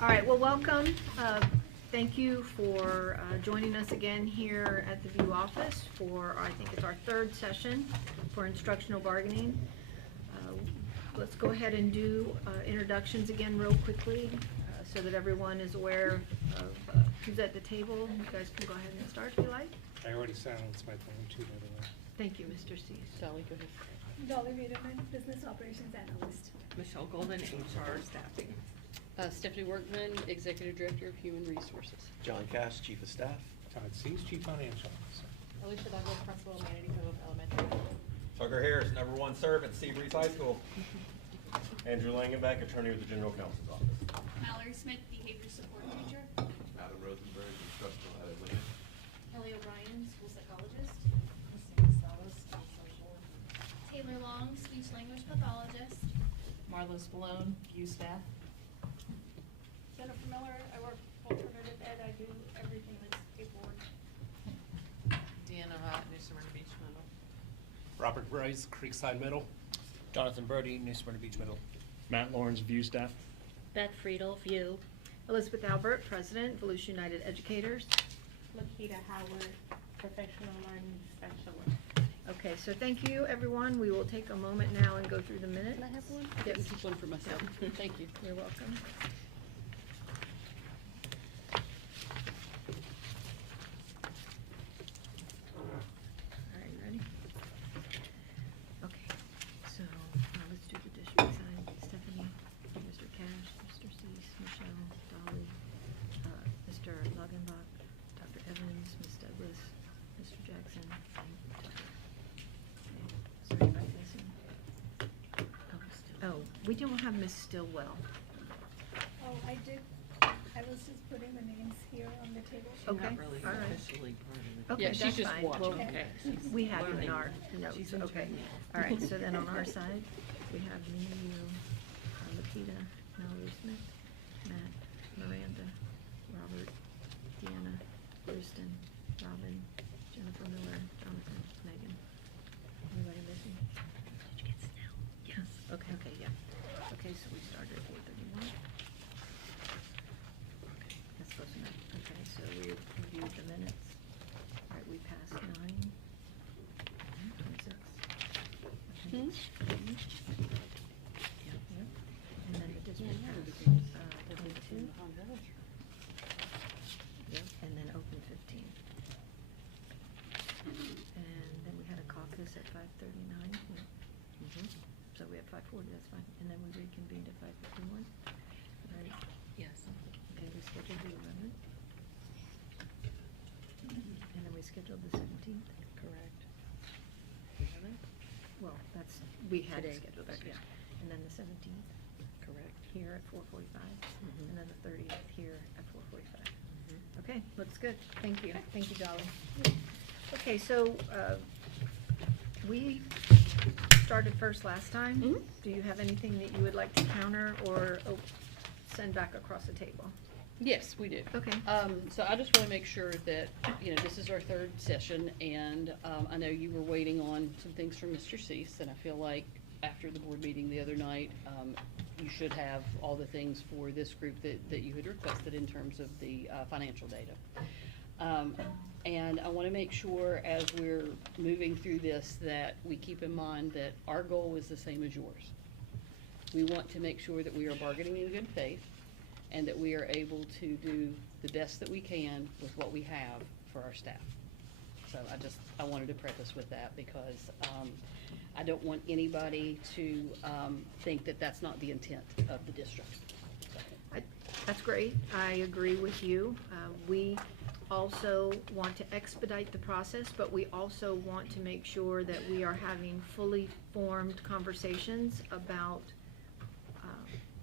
All right, well, welcome. Thank you for joining us again here at the VIEW office for, I think it's our third session for instructional bargaining. Let's go ahead and do introductions again real quickly so that everyone is aware of who's at the table. You guys can go ahead and start if you like. I already silenced my phone too, by the way. Thank you, Mr. Cease. Dolly, go ahead. Dolly Wiedemann, Business Operations Analyst. Michelle Golden, HR Staffing. Stephanie Workman, Executive Director of Human Resources. John Cash, Chief of Staff. Todd Seas, Chief Financial Officer. Alicia Douglas, Principal of Manatee Cove Elementary. Tucker Harris, #1 serve at Seabreeze High School. Andrew Langenbeck, attorney with the General Counsel's Office. Mallory Smith, behavior support teacher. Adam Rosenberg, Instructional at Atlanta. Kelly O'Brien, school psychologist. Christina Salas, social. Taylor Long, speech language pathologist. Marlo Spallone, VIEW staff. Jennifer Miller, I work alternative ed, I do everything that's paperwork. Deanna Hott, New Smyrna Beach Middle. Robert Bryce, Creekside Middle. Jonathan Brody, New Smyrna Beach Middle. Matt Lawrence, VIEW staff. Beth Friedel, VIEW. Elizabeth Albert, President, Volusia United Educators. Lakita Howard, Professional Learning Specialist. Okay, so thank you, everyone. We will take a moment now and go through the minutes. Can I have one? I Yes. didn't keep one for myself. Thank you. You're welcome. All right, ready? Okay, so let's do the district side. Stephanie, Mr. Cash, Mr. Cease, Michelle, Dolly, Mr. Lagenbach, Dr. Evans, Ms. Douglas, Mr. Jackson, and Tucker. Okay, is there anybody missing? Oh, we don't have Ms. Stillwell. Oh, I was just putting the names here on the table. Okay, Not really all right. officially part of it. Okay, Yeah, that's she's just fine. watching. Well, Okay. She's we have it in learning. our notes, She's in okay. training. All right, so then on our side, we have me, you, Lakita, Mallory Smith, Matt, Miranda, Robert, Deanna, Kristen, Robin, Jennifer Miller, Jonathan, Megan. Anybody missing? Did you get Snell? Yes. Okay, yeah. Okay, so we started at 4:31. That's close enough. Okay, so we reviewed the minutes. All right, we passed 9, 26. Hmm? Yep. And then the district Yeah, passed, they're 22. behind her. Yep, and then open 15. And then we had a caucus at 5:39. So we had 5:40, that's fine. And then we reconvened at 5:51. Right? Yes. Okay, we scheduled the 11th. And then we scheduled the 17th. Correct. Well, that's, we had Today. scheduled that, yeah. And then the 17th. Correct. Here at 4:45. Mhm. And then the 30th here at 4:45. Mhm. Okay, looks good. Thank you. Thank you, Dolly. Okay, so, we started first last time. Mhm. Do you have anything that you would like to counter or send back across the table? Yes, we do. Okay. So I just want to make sure that, this is our third session, and I know you were waiting on some things from Mr. Cease, and I feel like after the board meeting the other night, you should have all the things for this group that you had requested in terms of the financial data. And I want to make sure as we're moving through this that we keep in mind that our goal is the same as yours. We want to make sure that we are bargaining in good faith and that we are able to do the best that we can with what we have for our staff. So I wanted to preface with that because I don't want anybody to think that that's not the intent of the district. That's great. I agree with you. We also want to expedite the process, but we also want to make sure that we are having fully formed conversations about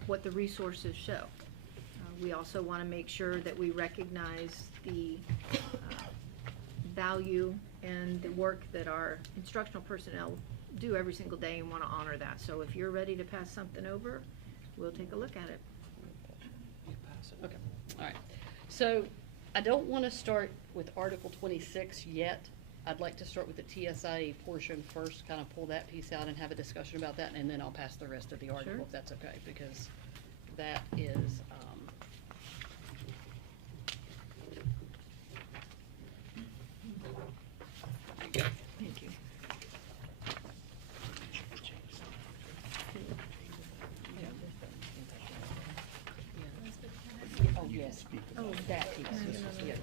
what the resources show. We also want to make sure that we recognize the value and the work that our instructional personnel do every single day and want to honor that. So if you're ready to pass something over, we'll take a look at it. Okay, all right. So I don't want to start with Article 26 yet. I'd like to start with the TSIA portion first, kind of pull that piece out and have a discussion about that, and then I'll pass the rest of the article, Sure. if that's okay, because that is Yes. Oh, That piece, No, no, no, no. yeah,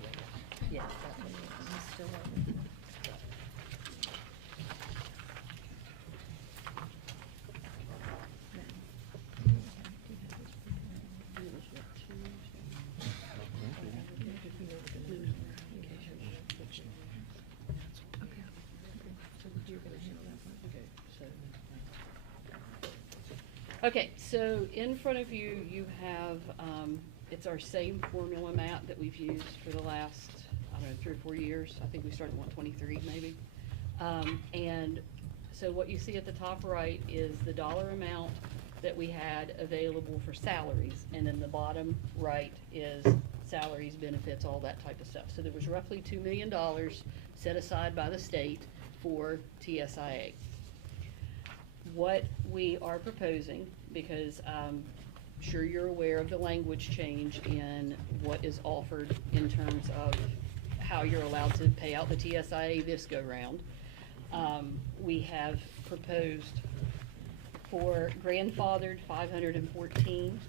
yeah, I'm still on. Okay, so in front of you, you have, it's our same formula map that we've used for the last, I don't know, 3 or 4 years. I think we started in 123 maybe. And so what you see at the top right is the dollar amount that we had available for salaries. And then the bottom right is salaries, benefits, all that type of stuff. So there was roughly $2 million set aside by the state for TSIA. What we are proposing, because I'm sure you're aware of the language change in what is offered in terms of how you're allowed to pay out the TSIA this go-round. We have proposed for grandfathered 514,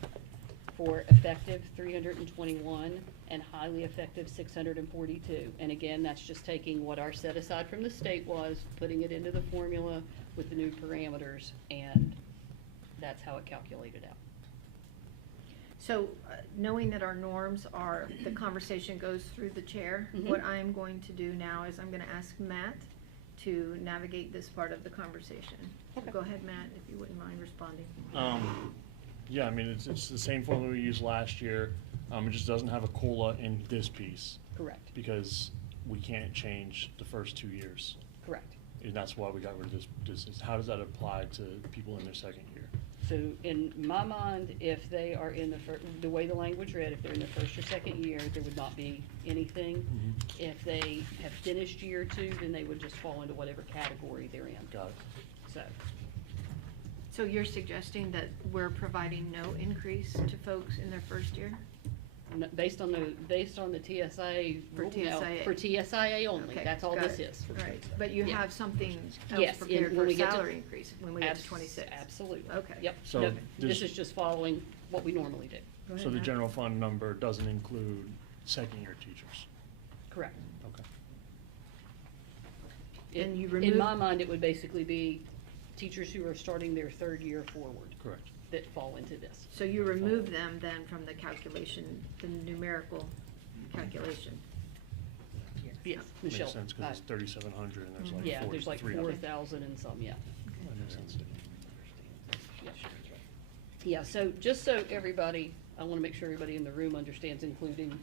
for effective 321, and highly effective 642. And again, that's just taking what our set aside from the state was, putting it into the formula with the new parameters, and that's how it calculated out. So, knowing that our norms are, the conversation goes through the chair, Mhm. what I'm going to do now is I'm gonna ask Matt to navigate this part of the conversation. Okay. Go ahead, Matt, if you wouldn't mind responding. Yeah, I mean, it's the same formula we used last year. It just doesn't have a COLA in this piece. Correct, Because we can't change the first 2 years. correct. And that's why we got rid of this. How does that apply to people in their second year? So in my mind, if they are in the way the language read, if they're in the first or second year, there would not be anything. Mhm. If they have finished year 2, then they would just fall into whatever category they're in. Got it. So you're suggesting that we're providing no increase to folks in their first year? Based on the TSIA. For rule now, TSIA. For TSIA only, Okay, that's all got this it. is. Right, but you Yeah. have something else Yes, prepared when for we get to- salary increase when we get to 26? Absolutely. Okay. Yep. So No, this this- is just following what we normally do. Go ahead, So the Matt. general fund number doesn't include second year teachers? Correct. Okay. And you In remove- my mind, it would basically be teachers who are starting their 3rd year forward Correct. that fall into this. So you remove them then from the calculation, the numerical calculation? Yes, Michelle. Makes sense, because it's 3,700 and there's like Yeah, there's like 4,300. 4,000 and some, yeah. That makes sense. Yeah, so just so everybody, I want to make sure everybody in the room understands, including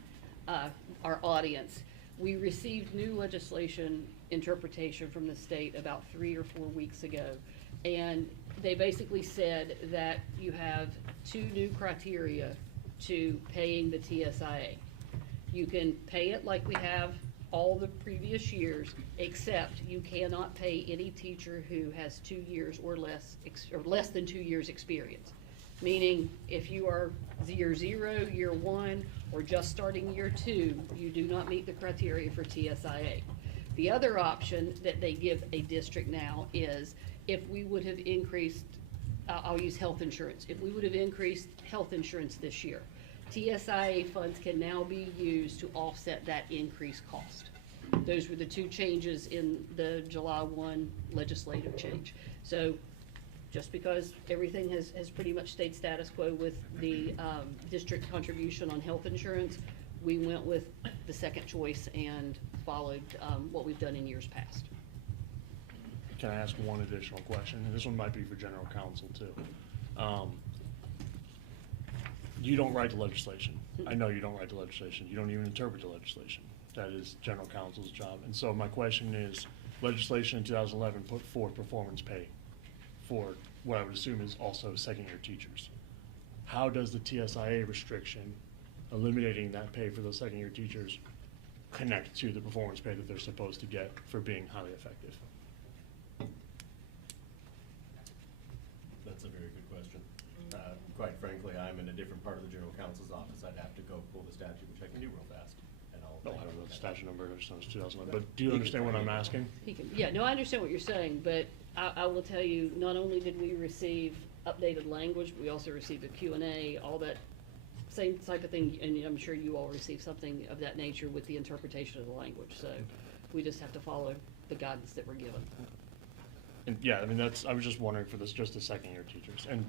our audience. We received new legislation interpretation from the state about 3 or 4 weeks ago. And they basically said that you have 2 new criteria to paying the TSIA. You can pay it like we have all the previous years, except you cannot pay any teacher who has 2 years or less, or less than 2 years experience. Meaning, if you are year 0, year 1, or just starting year 2, you do not meet the criteria for TSIA. The other option that they give a district now is if we would have increased, I'll use health insurance, if we would have increased health insurance this year, TSIA funds can now be used to offset that increased cost. Those were the 2 changes in the July 1 legislative change. So just because everything has pretty much stayed status quo with the district contribution on health insurance, we went with the second choice and followed what we've done in years past. Can I ask one additional question? And this one might be for general counsel too. You don't write the legislation. I know you don't write the legislation. You don't even interpret the legislation. That is general counsel's job. And so my question is, legislation in 2011 put forth performance pay for what I would assume is also second-year teachers. How does the TSIA restriction, eliminating that pay for those second-year teachers, connect to the performance pay that they're supposed to get for being highly effective? That's a very good question. Quite frankly, I'm in a different part of the general counsel's office. I'd have to go pull the statute, which I can do real fast, and I'll. No, I don't know the statute number, I just know it's 2011, but do you understand what I'm asking? Yeah, no, I understand what you're saying, but I will tell you, not only did we receive updated language, we also received a Q&A, all that same type of thing, and I'm sure you all receive something of that nature with the interpretation of the language, so we just have to follow the guidance that we're given. And yeah, I mean, I was just wondering for this, just the second year teachers, and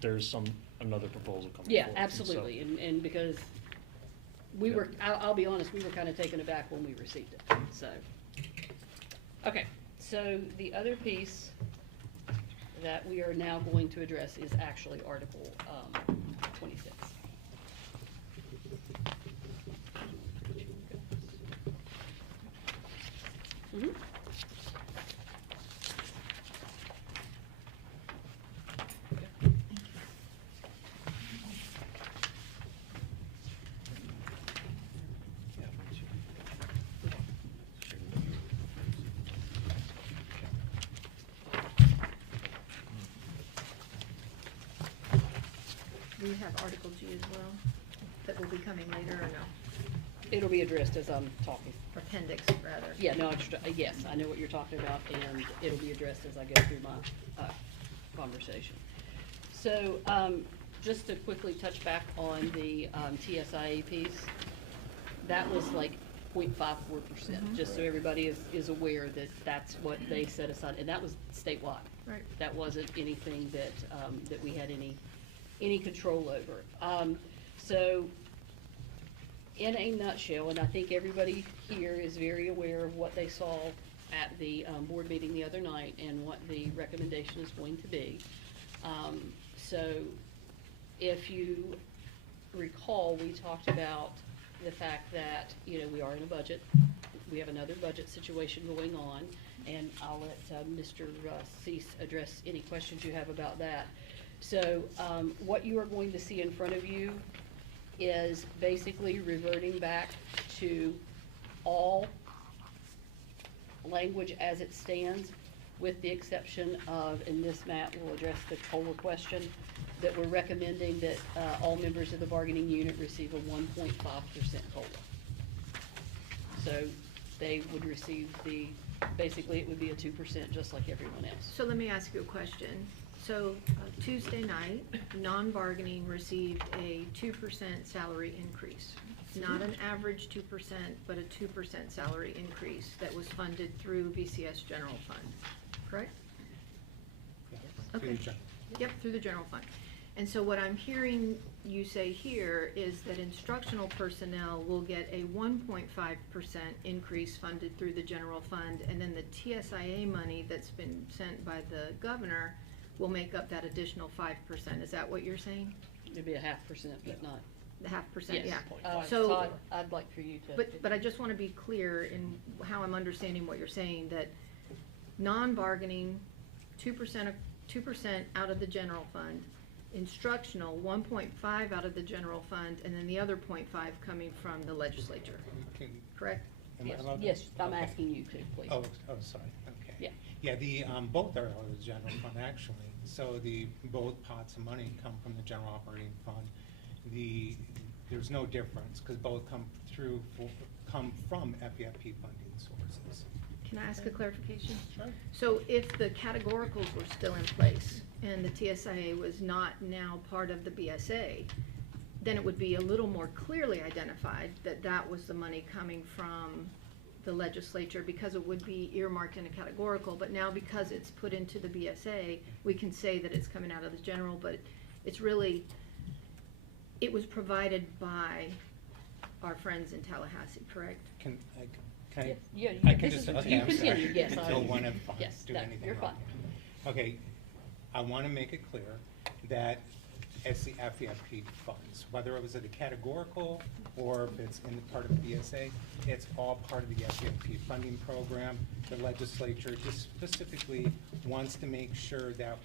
there's another proposal coming Yeah, forward, and so- absolutely, and because we Yeah. were, I'll be honest, we were kind of taken aback when we received it, so. Okay, so the other piece that we are now going to address is actually Article 26. Mhm. Do you have Article G as well, that will be coming later, or no? It'll be addressed as I'm talking. Appendix, rather. Yeah, no, yes, I know what you're talking about, and it'll be addressed as I go through my conversation. So, just to quickly touch back on the TSIA piece, that was like 0.54%, just so everybody is aware that that's what they set aside, and that was statewide. Right. That wasn't anything that, that we had any control over. So, in a nutshell, and I think everybody here is very aware of what they saw at the board meeting the other night and what the recommendation is going to be. So, if you recall, we talked about the fact that, you know, we are in a budget. We have another budget situation going on, and I'll let Mr. Cease address any questions you have about that. So, what you are going to see in front of you is basically reverting back to all language as it stands, with the exception of, and this Matt will address the COLA question, that we're recommending that all members of the bargaining unit receive a 1.5% COLA. So they would receive basically it would be a 2% just like everyone else. So let me ask you a question. So Tuesday night, non-bargaining received a 2% salary increase. Not an average 2%, but a 2% salary increase that was funded through VCS General Fund, correct? Through Okay. the general. Yep, through the general fund. And so what I'm hearing you say here is that instructional personnel will get a 1.5% increase funded through the general fund, and then the TSIA money that's been sent by the governor will make up that additional 5%. Is that what you're saying? It'd be a 0.5%, but not. The 0.5%, Yes. yeah. So, Todd, I'd like for you to. but I just want to be clear in how I'm understanding what you're saying, that non-bargaining, 2% out of the general fund, instructional, 1.5 out of the general fund, and then the other 0.5 coming from the legislature, Can- correct? am I Yes, allowed to- yes, I'm Okay. asking you to, please. Oh, sorry, okay. Yeah. Yeah, both are out of the general fund, actually. So both pots of money come from the general operating fund. There's no difference, because both come from FEFP funding sources. Can I ask a clarification? Sure. So if the categoricals were still in place and the TSIA was not now part of the BSA, then it would be a little more clearly identified that that was the money coming from the legislature, because it would be earmarked in a categorical. But now, because it's put into the BSA, we can say that it's coming out of the general, but it's really, it was provided by our friends in Tallahassee, correct? Can I? Yeah, I can this just, is- okay, you I'm sorry. continue, yes, I I- don't want to yes, do no, anything you're wrong. Okay, I want to make it clear that it's the FEFP funds, whether it was at a categorical or if it's in the part of the BSA, it's all part of the FEFP funding program. The legislature just specifically wants to make sure that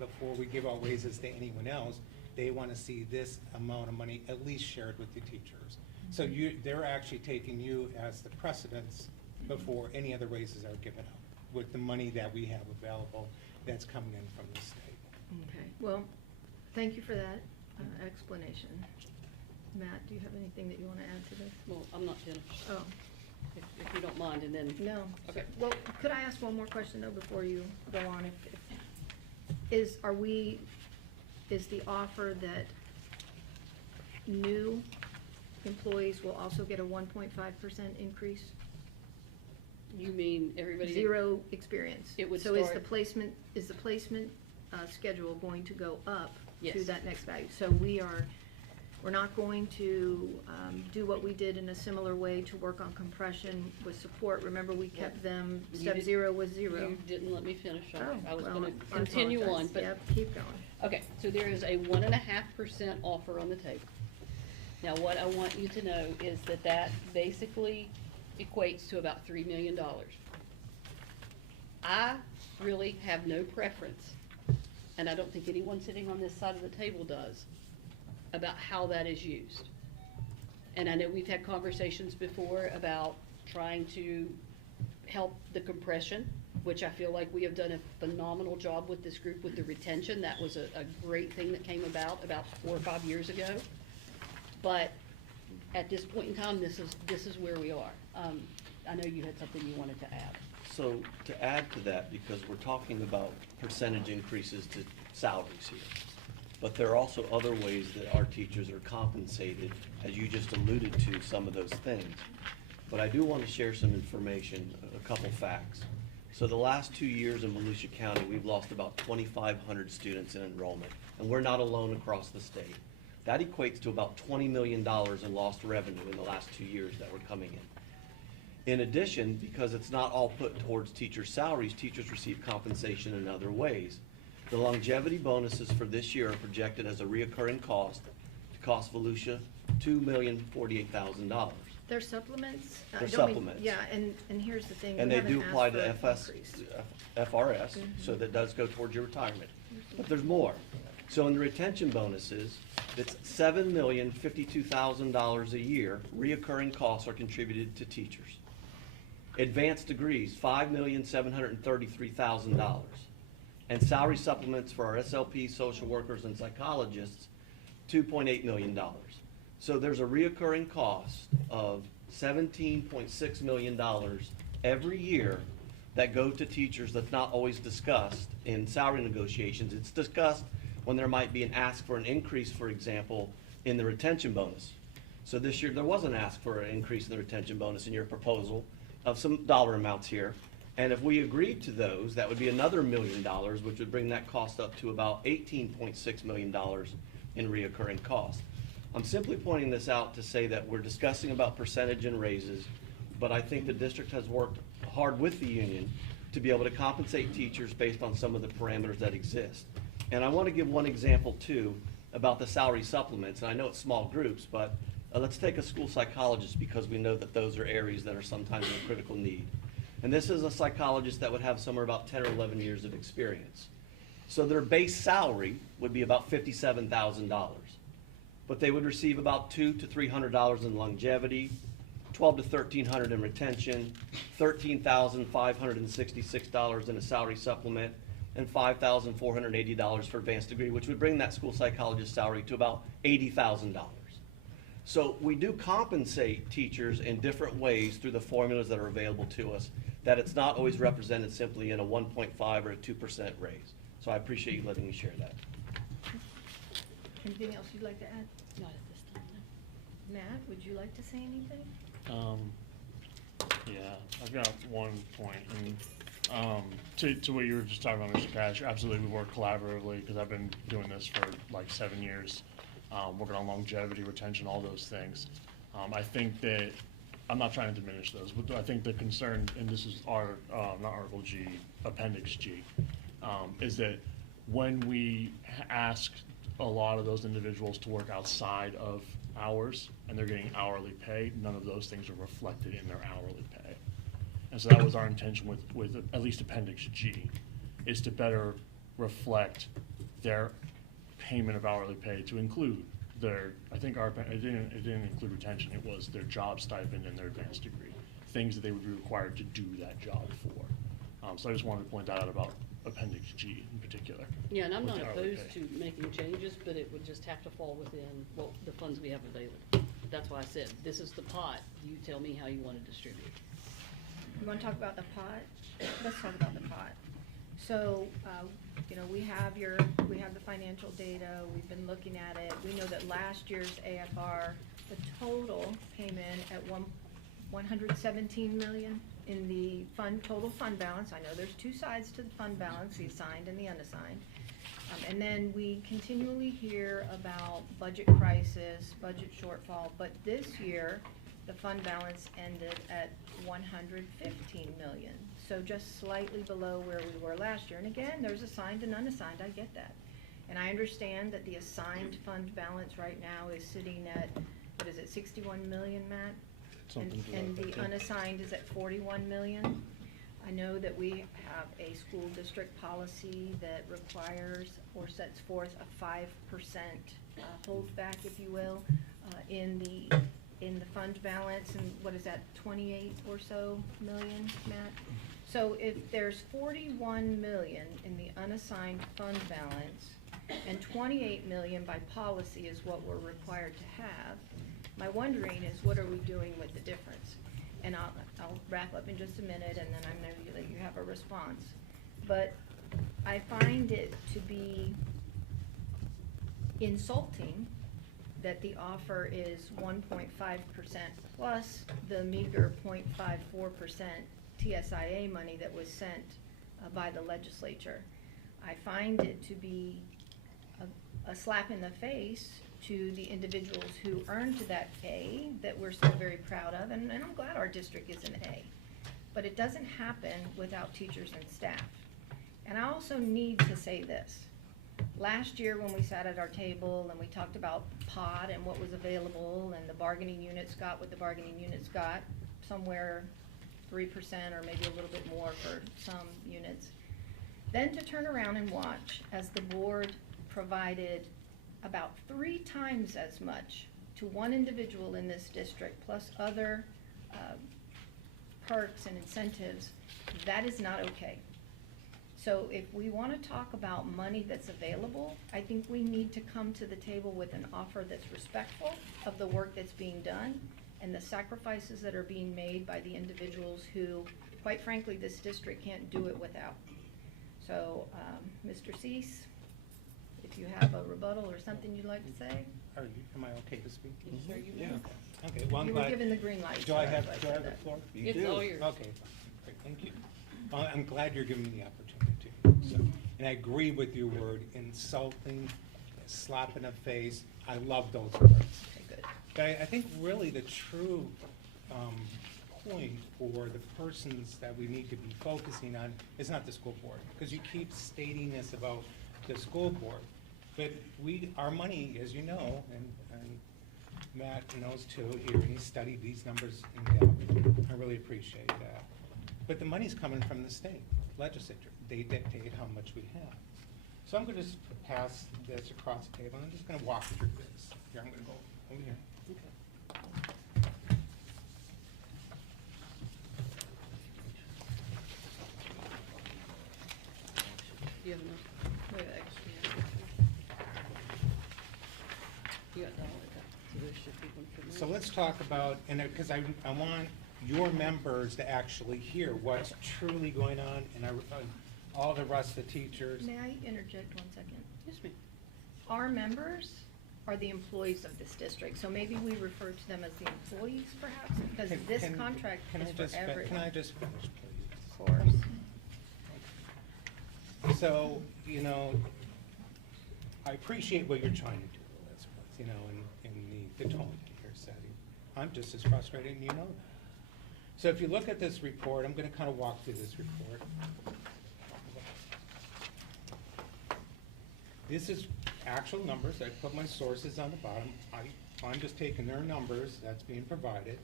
before we give out raises to anyone else, they want to see this amount of money at least shared with the teachers. So they're actually taking you as the precedence before any other raises are given out, with the money that we have available that's coming in from the state. Okay, well, thank you for that explanation. Matt, do you have anything that you want to add to this? Well, I'm not finished, Oh, if you don't mind, and then. no. Okay. Well, could I ask one more question, though, before you go on? Is the offer that new employees will also get a 1.5% increase? You mean everybody? Zero experience. It would So is the start- placement, schedule going to go up to Yes. that next value? So we're not going to do what we did in a similar way to work on compression with support. Remember, we kept them, You step did- 0 was 0. You didn't let me finish. Oh, I was well, gonna I continue on, apologize. but. Yep, keep going. Okay, so there is a 1.5% offer on the table. Now, what I want you to know is that that basically equates to about $3 million. I really have no preference, and I don't think anyone sitting on this side of the table does, about how that is used. And I know we've had conversations before about trying to help the compression, which I feel like we have done a phenomenal job with this group with the retention. That was a great thing that came about 4 or 5 years ago. But at this point in time, this is where we are. I know you had something you wanted to add. So to add to that, because we're talking about percentage increases to salaries here, but there are also other ways that our teachers are compensated, as you just alluded to some of those things. But I do want to share some information, a couple facts. So the last 2 years in Volusia County, we've lost about 2,500 students in enrollment, and we're not alone across the state. That equates to about $20 million in lost revenue in the last 2 years that were coming in. In addition, because it's not all put towards teachers' salaries, teachers receive compensation in other ways. The longevity bonuses for this year are projected as a reoccurring cost to cost Volusia $2,048,000. They're supplements? I They're don't mean- supplements. Yeah, and here's the thing. And we they haven't do apply asked to for an FS, increase. FRS, so that does go towards your retirement. But there's more. So in the retention bonuses, it's $7,052,000 a year, reoccurring costs are contributed to teachers. Advanced degrees, $5,733,000. And salary supplements for our SLP, social workers, and psychologists, $2.8 million. So there's a reoccurring cost of $17.6 million every year that go to teachers that's not always discussed in salary negotiations. It's discussed when there might be an ask for an increase, for example, in the retention bonus. So this year, there was an ask for an increase in the retention bonus in your proposal of some dollar amounts here. And if we agreed to those, that would be another $1 million, which would bring that cost up to about $18.6 million in reoccurring costs. I'm simply pointing this out to say that we're discussing about percentage and raises, but I think the district has worked hard with the union to be able to compensate teachers based on some of the parameters that exist. And I want to give one example too about the salary supplements, and I know it's small groups, but let's take a school psychologist because we know that those are areas that are sometimes in critical need. And this is a psychologist that would have somewhere about 10 or 11 years of experience. So their base salary would be about $57,000. But they would receive about $200 to $300 in longevity, $1,200 to $1,300 in retention, $13,566 in a salary supplement, and $5,480 for advanced degree, which would bring that school psychologist salary to about $80,000. So we do compensate teachers in different ways through the formulas that are available to us, that it's not always represented simply in a 1.5 or a 2% raise. So I appreciate you letting me share that. Anything else you'd like to add? Not at this time, no. Matt, would you like to say anything? Yeah, I've got one point, and to what you were just talking about, Mr. Cash, absolutely we work collaboratively, because I've been doing this for like 7 years, working on longevity, retention, all those things. I think that, I'm not trying to diminish those, but I think the concern, and this is our, not Article G, Appendix G, is that when we ask a lot of those individuals to work outside of hours and they're getting hourly pay, none of those things are reflected in their hourly pay. And so that was our intention with at least Appendix G, is to better reflect their payment of hourly pay to include their, I think it didn't include retention, it was their job stipend and their advanced degree, things that they would be required to do that job for. So I just wanted to point that out about Appendix G in particular. Yeah, and I'm with not the hourly opposed pay. to making changes, but it would just have to fall within, well, the funds we have available. That's why I said, this is the pot, you tell me how you want to distribute. You want to talk about the pot? Let's talk about the pot. So, you know, we have the financial data, we've been looking at it. We know that last year's AFR, the total came in at 117 million in the total fund balance. I know there's two sides to the fund balance, the assigned and the unassigned. And then we continually hear about budget crisis, budget shortfall, but this year, the fund balance ended at 115 million. So just slightly below where we were last year. And again, there's assigned and unassigned, I get that. And I understand that the assigned fund balance right now is sitting at, what is it, 61 million, Matt? Something to And that the effect, yeah. unassigned is at 41 million. I know that we have a school district policy that requires or sets forth a 5% holdback, if you will, in the fund balance, and what is that, 28 or so million, Matt? So if there's 41 million in the unassigned fund balance, and 28 million by policy is what we're required to have, my wondering is, what are we doing with the difference? And I'll wrap up in just a minute, and then I know that you have a response. But I find it to be insulting that the offer is 1.5% plus the meager 0.54% TSIA money that was sent by the legislature. I find it to be a slap in the face to the individuals who earned that A that we're so very proud of, and I'm glad our district is an A. But it doesn't happen without teachers and staff. And I also need to say this. Last year when we sat at our table and we talked about POD and what was available, and the bargaining units got what the bargaining units got, somewhere 3% or maybe a little bit more for some units. Then to turn around and watch as the board provided about 3 times as much to one individual in this district, plus other perks and incentives, that is not okay. So if we want to talk about money that's available, I think we need to come to the table with an offer that's respectful of the work that's being done and the sacrifices that are being made by the individuals who, quite frankly, this district can't do it without. So, Mr. Cease, if you have a rebuttal or something you'd like to say? Am I okay to speak? Yes, sir, you may. Yeah. Okay, well, I'm You were glad. given the green light, Do I so have, that's do why I I have said the that. floor? You It's do. all yours. Okay, fine, great, thank you. I'm glad you're giving me the opportunity. So, and I agree with your word, insulting, slap in the face. I love those words. Okay, good. But I think really the true point for the persons that we need to be focusing on is not the school board, because you keep stating this about the school board. But our money, as you know, and Matt knows too here, and he studied these numbers in depth. I really appreciate that. But the money's coming from the state legislature. They dictate how much we have. So I'm going to just pass this across the table. I'm just going to walk through this. Here, I'm going to go over here. Do you have enough? We have extra. You got that one, so there should be one for me. So let's talk about, and because I want your members to actually hear what's truly going on, and all the rest of the teachers. May I interject 1 second? Yes, ma'am. Our members are the employees of this district, so maybe we refer to them as the employees perhaps, because this contract is for everyone. Can I just finish, please? Of course. So, you know, I appreciate what you're trying to do, Elizabeth, you know, in the tone that you're setting. I'm just as frustrated, and you know that. So if you look at this report, I'm going to kind of walk through this report. This is actual numbers. I put my sources on the bottom. I'm just taking their numbers that's being provided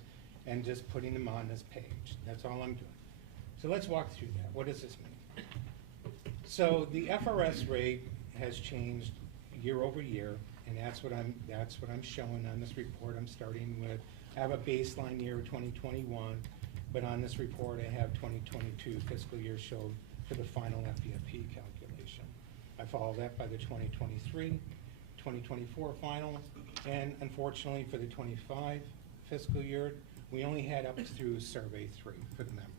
and just putting them on this page. That's all I'm doing. So let's walk through that. What does this mean? So the FRS rate has changed year over year, and that's what I'm showing on this report. I'm starting with, I have a baseline year of 2021, but on this report I have 2022 fiscal year showed for the final FEFP calculation. I follow that by the 2023, 2024 final, and unfortunately for the 25 fiscal year, we only had up through survey 3 for the members.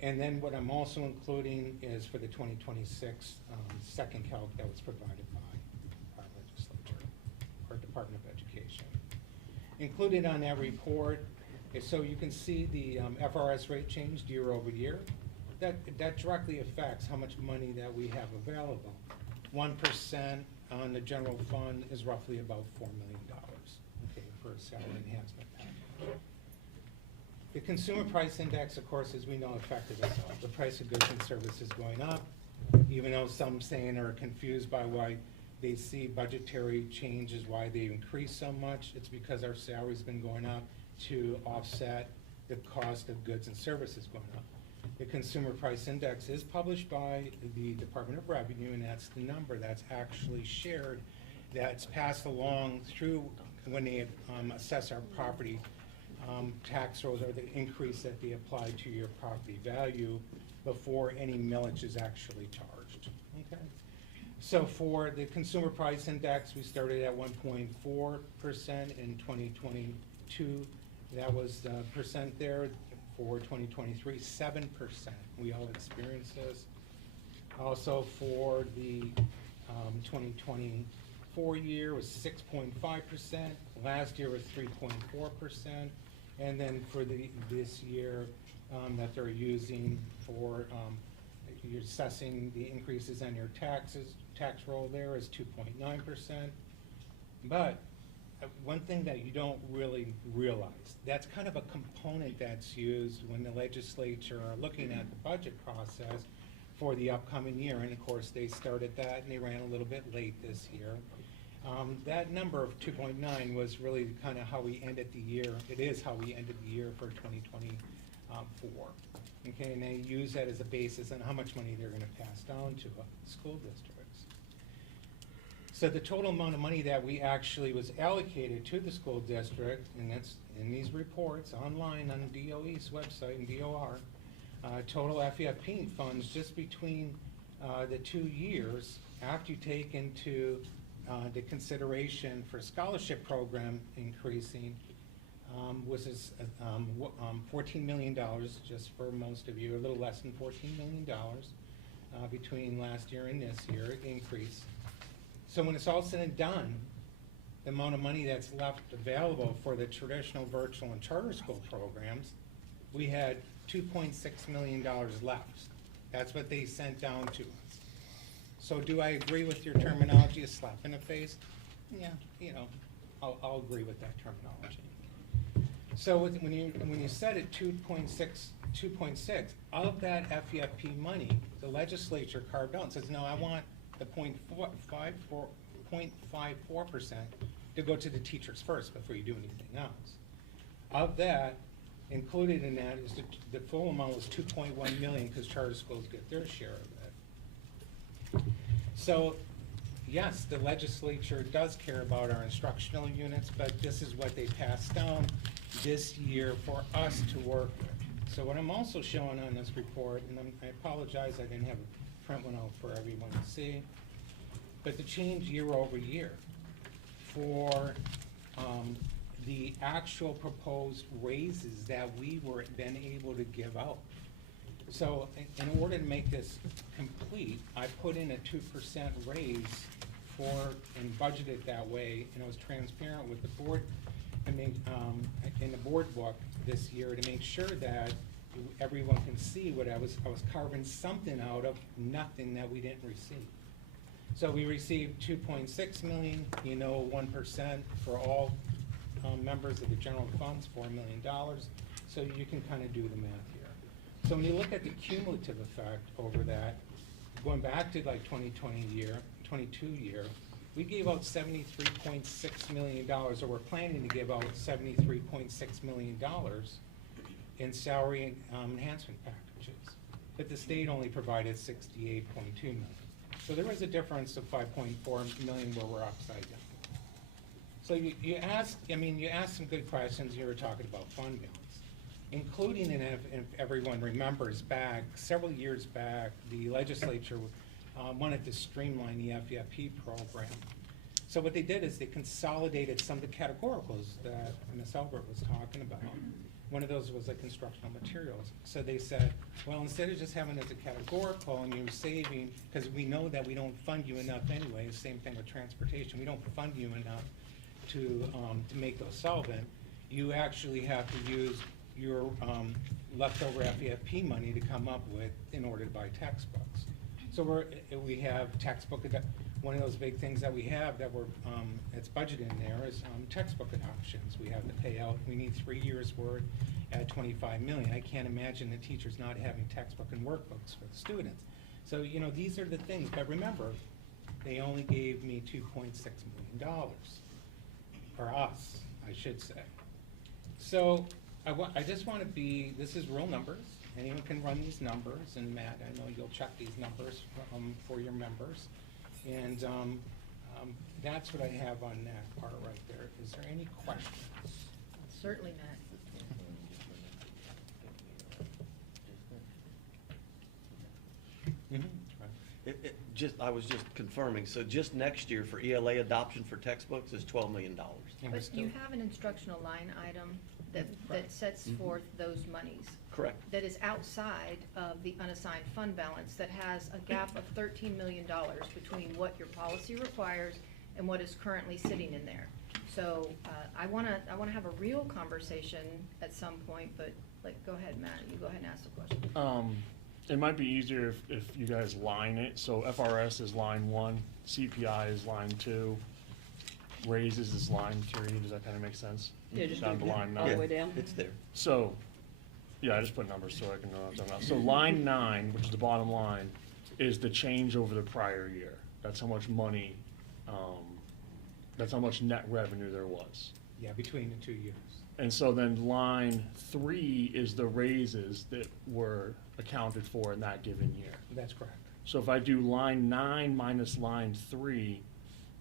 And then what I'm also including is for the 2026 second calc that was provided by our legislature, or Department of Education. Included on that report is so you can see the FRS rate changed year over year. That directly affects how much money that we have available. 1% on the general fund is roughly about $4 million, okay, for a salary enhancement package. The consumer price index, of course, as we know, affected us all. The price of goods and services going up, even though some saying are confused by why they see budgetary changes, why they increase so much. It's because our salary's been going up to offset the cost of goods and services going up. The consumer price index is published by the Department of Revenue, and that's the number that's actually shared, that's passed along through when they assess our property tax rolls, or the increase that they apply to your property value before any millage is actually charged. Okay. So for the consumer price index, we started at 1.4% in 2022. That was the percent there. For 2023, 7%. We all experienced this. Also for the 2024 year was 6.5%. Last year was 3.4%. And then for this year that they're using for you're assessing the increases on your tax roll there is 2.9%. But one thing that you don't really realize, that's kind of a component that's used when the legislature are looking at the budget process for the upcoming year. And of course, they started that and they ran a little bit late this year. That number of 2.9 was really kind of how we ended the year. It is how we ended the year for 2024. Okay, and they use that as a basis on how much money they're going to pass down to school districts. So the total amount of money that we actually was allocated to the school district, and that's in these reports online on DOE's website and DOR, total FEFP funds just between the 2 years after you take into the consideration for scholarship program increasing was $14 million, just for most of you, a little less than $14 million between last year and this year increase. So when it's all said and done, the amount of money that's left available for the traditional, virtual, and charter school programs, we had $2.6 million left. That's what they sent down to us. So do I agree with your terminology, a slap in the face? Yeah, you know, I'll agree with that terminology. So when you set it 2.6 of that FEFP money, the legislature carved out and says, no, I want the 0.54% to go to the teachers first before you do anything else. Of that, included in that is the full amount was 2.1 million because charter schools get their share of it. So yes, the legislature does care about our instructional units, but this is what they passed down this year for us to work with. So what I'm also showing on this report, and I apologize I didn't have a print one out for everyone to see, but the change year over year for the actual proposed raises that we were then able to give out. So in order to make this complete, I put in a 2% raise and budgeted that way, and I was transparent with the board. I mean, in the board book this year to make sure that everyone can see what I was carving something out of nothing that we didn't receive. So we received 2.6 million, 1% for all members of the general funds, $4 million. So you can kind of do the math here. So when you look at the cumulative effect over that, going back to like 22 year, we gave out $73.6 million, or we're planning to give out $73.6 million in salary enhancement packages. But the state only provided $68.2 million. So there was a difference of $5.4 million where we're upside down. So you asked some good questions. You were talking about fund balance, including, and if everyone remembers back, several years back, the legislature wanted to streamline the FEFP program. So what they did is they consolidated some of the categoricals that Ms. Albert was talking about one of those was like instructional materials. So they said, well, instead of just having it as a categorical and you're saving, because we know that we don't fund you enough anyway, same thing with transportation, we don't fund you enough to make those solvent, you actually have to use your leftover FEFP money to come up with in order to buy textbooks. So we have textbook, one of those big things that we have that it's budgeted in there is textbook adoptions. We have to pay out, we need 3 years' worth at $25 million. I can't imagine the teachers not having textbook and workbooks for the students. So, you know, these are the things, but remember, they only gave me $2.6 million, or us, I should say. So, I just want to be, this is real numbers. Anyone can run these numbers, and Matt, I know you'll check these numbers for your members. And that's what I have on that part right there. Is there any questions? Certainly, Matt. I was just confirming, so just next year for ELA adoption for textbooks is $12 million. But you have an instructional line item that sets forth those monies. Correct. That is outside of the unassigned fund balance, that has a gap of $13 million between what your policy requires and what is currently sitting in there. So I wanna have a real conversation at some point, but go ahead, Matt, you go ahead and ask the question. It might be easier if you guys line it, so FRS is line 1, CPI is line 2, raises is line 3, does that kind of make sense? Yeah, just Down to line all the 9. way down. It's there. So, yeah, I just put numbers so I can know what I'm talking about. So line 9, which is the bottom line, is the change over the prior year. That's how much money, that's how much net revenue there was. Yeah, between the 2 years. And so then line 3 is the raises that were accounted for in that given year. That's correct. So if I do line 9 minus line 3,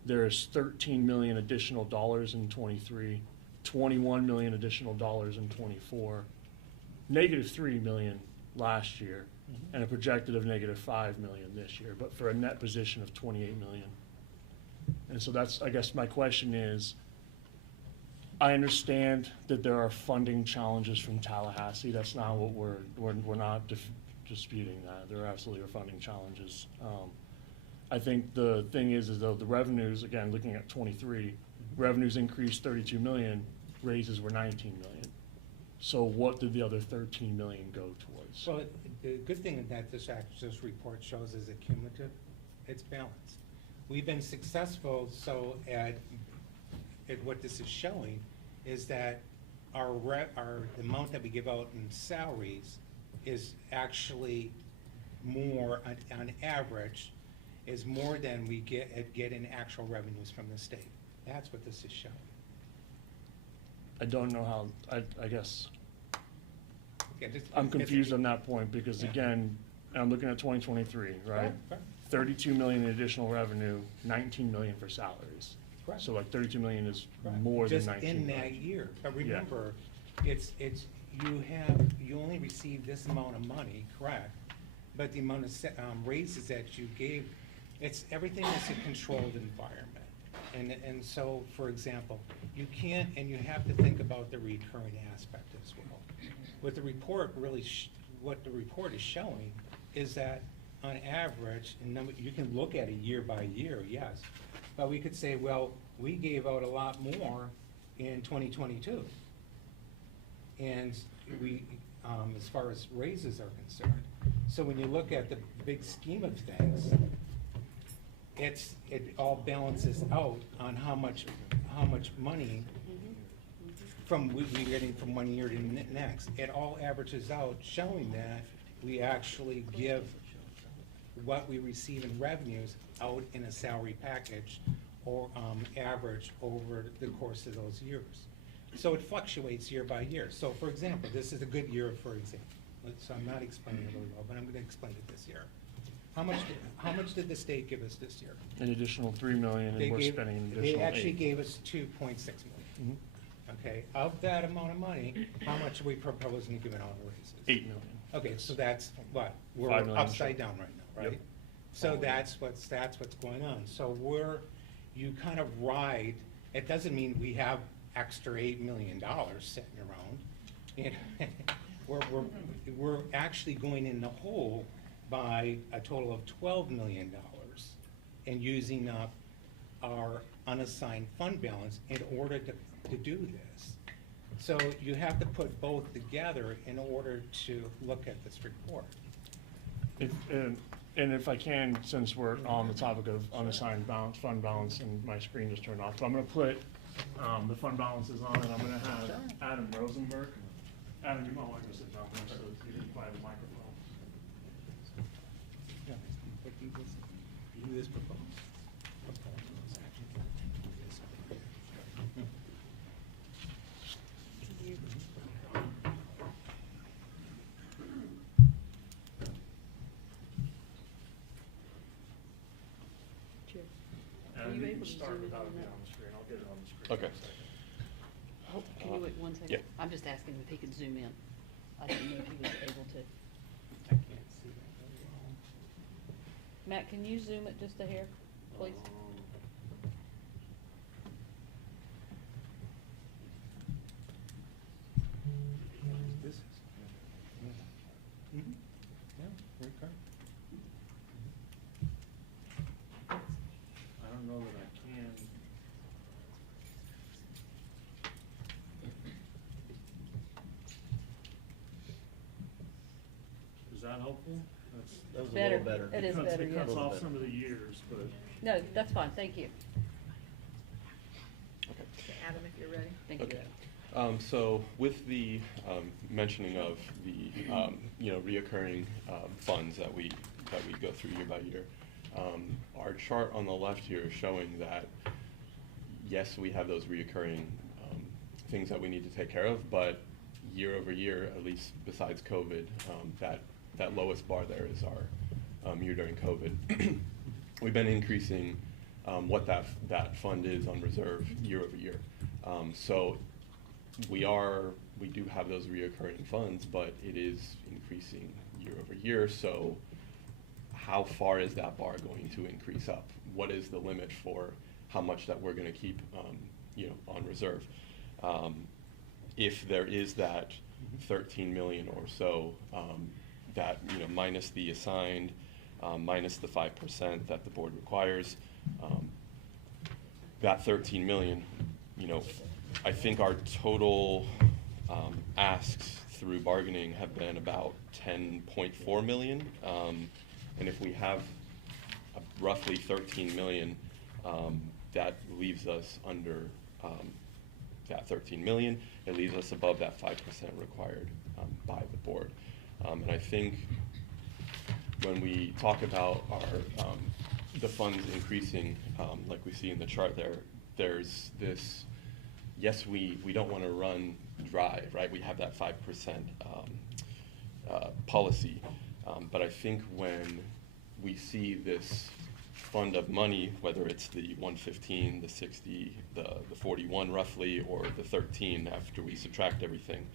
there's 13 million additional dollars in 23, 21 million additional dollars in 24, negative 3 million last year, and a projected of negative 5 million this year, but for a net position of 28 million. And so that's, I guess my question is, I understand that there are funding challenges from Tallahassee. That's not what we're not disputing that. There absolutely are funding challenges. I think the thing is though the revenues, again, looking at 23, revenues increased 32 million, raises were 19 million. So what did the other 13 million go towards? Well, the good thing that this report shows is a cumulative, it's balanced. We've been successful, so at what this is showing is that the amount that we give out in salaries is actually more, on average, is more than we get in actual revenues from the state. That's what this is showing. I don't know how, I guess, Yeah, I'm confused on that point because Yeah. again, I'm looking at 2023, right? Correct. 32 million in additional revenue, 19 million for salaries. Correct. So like 32 million is Correct. more than Just 19 in million. that year. But remember, you only receive this amount of money, correct? But the amount of raises that you gave, everything is a controlled environment. And so, for example, you can't, and you have to think about the recurring aspect as well. What the report what the report is showing is that on average, and you can look at it year by year, yes, but we could say, well, we gave out a lot more in 2022. And as far as raises are concerned, so when you look at the big scheme of things, it all balances out on how much money we're getting from one year to the next. It all averages out, showing that we actually give what we receive in revenues out in a salary package or average over the course of those years. So it fluctuates year by year. So for example, this is a good year, for example. So I'm not explaining it really well, but I'm going to explain it this year. How much did the state give us this year? An additional 3 million and we're spending an additional 8. They actually gave us 2.6 million. Okay, of that amount of money, how much are we proposing to give out in raises? 8 million. Okay, so that's what? We're 5 million upside down right now, right? Yep. So that's what's going on. So you kind of ride, it doesn't mean we have extra $8 million sitting around. you know, we're actually going in the hole by a total of $12 million and using up our unassigned fund balance in order to do this. So you have to put both together in order to look at this report. And if I can, since we're on the topic of unassigned balance, fund balance, and my screen just turned off, so I'm gonna put the fund balances on, and I'm gonna have Adam Rosenberg. Adam, you might want to go sit down there so you can buy the microphone. Yeah, but do this proposal. Are you able to Start zoom in without on it being that? on the screen. I'll get it on the screen. Okay. in a second. Oh, can you wait one second? Yeah. I'm just asking if he could zoom in. I didn't know if he was able to. I can't see that very well. Matt, can you zoom it just a hair, please? This is. Yeah. Yeah, very good. I don't know that I can. Is that helpful? That was a Better. little better. It is better, It yeah. cuts A little off bit. some of the years, but. No, that's fine, thank you. Okay. Adam, if you're ready. Thank you. Okay. Adam. So with the mentioning of the reoccurring funds that we go through year by year, our chart on the left here is showing that yes, we have those reoccurring things that we need to take care of, but year over year, at least besides COVID, that lowest bar there is our year during COVID. We've been increasing what that fund is on reserve year over year. So we do have those reoccurring funds, but it is increasing year over year. So how far is that bar going to increase up? What is the limit for how much that we're going to keep, on reserve? If there is that 13 million or so, that minus the assigned, minus the 5% that the board requires, that 13 million, I think our total asks through bargaining have been about 10.4 million. And if we have roughly 13 million, that leaves us under that 13 million. It leaves us above that 5% required by the board. And I think when we talk about our the funds increasing, like we see in the chart there's this, yes, we don't want to run dry, right? We have that 5% policy. But I think when we see this fund of money, whether it's the 115, the 60, the 41 roughly, or the 13 after we subtract everything,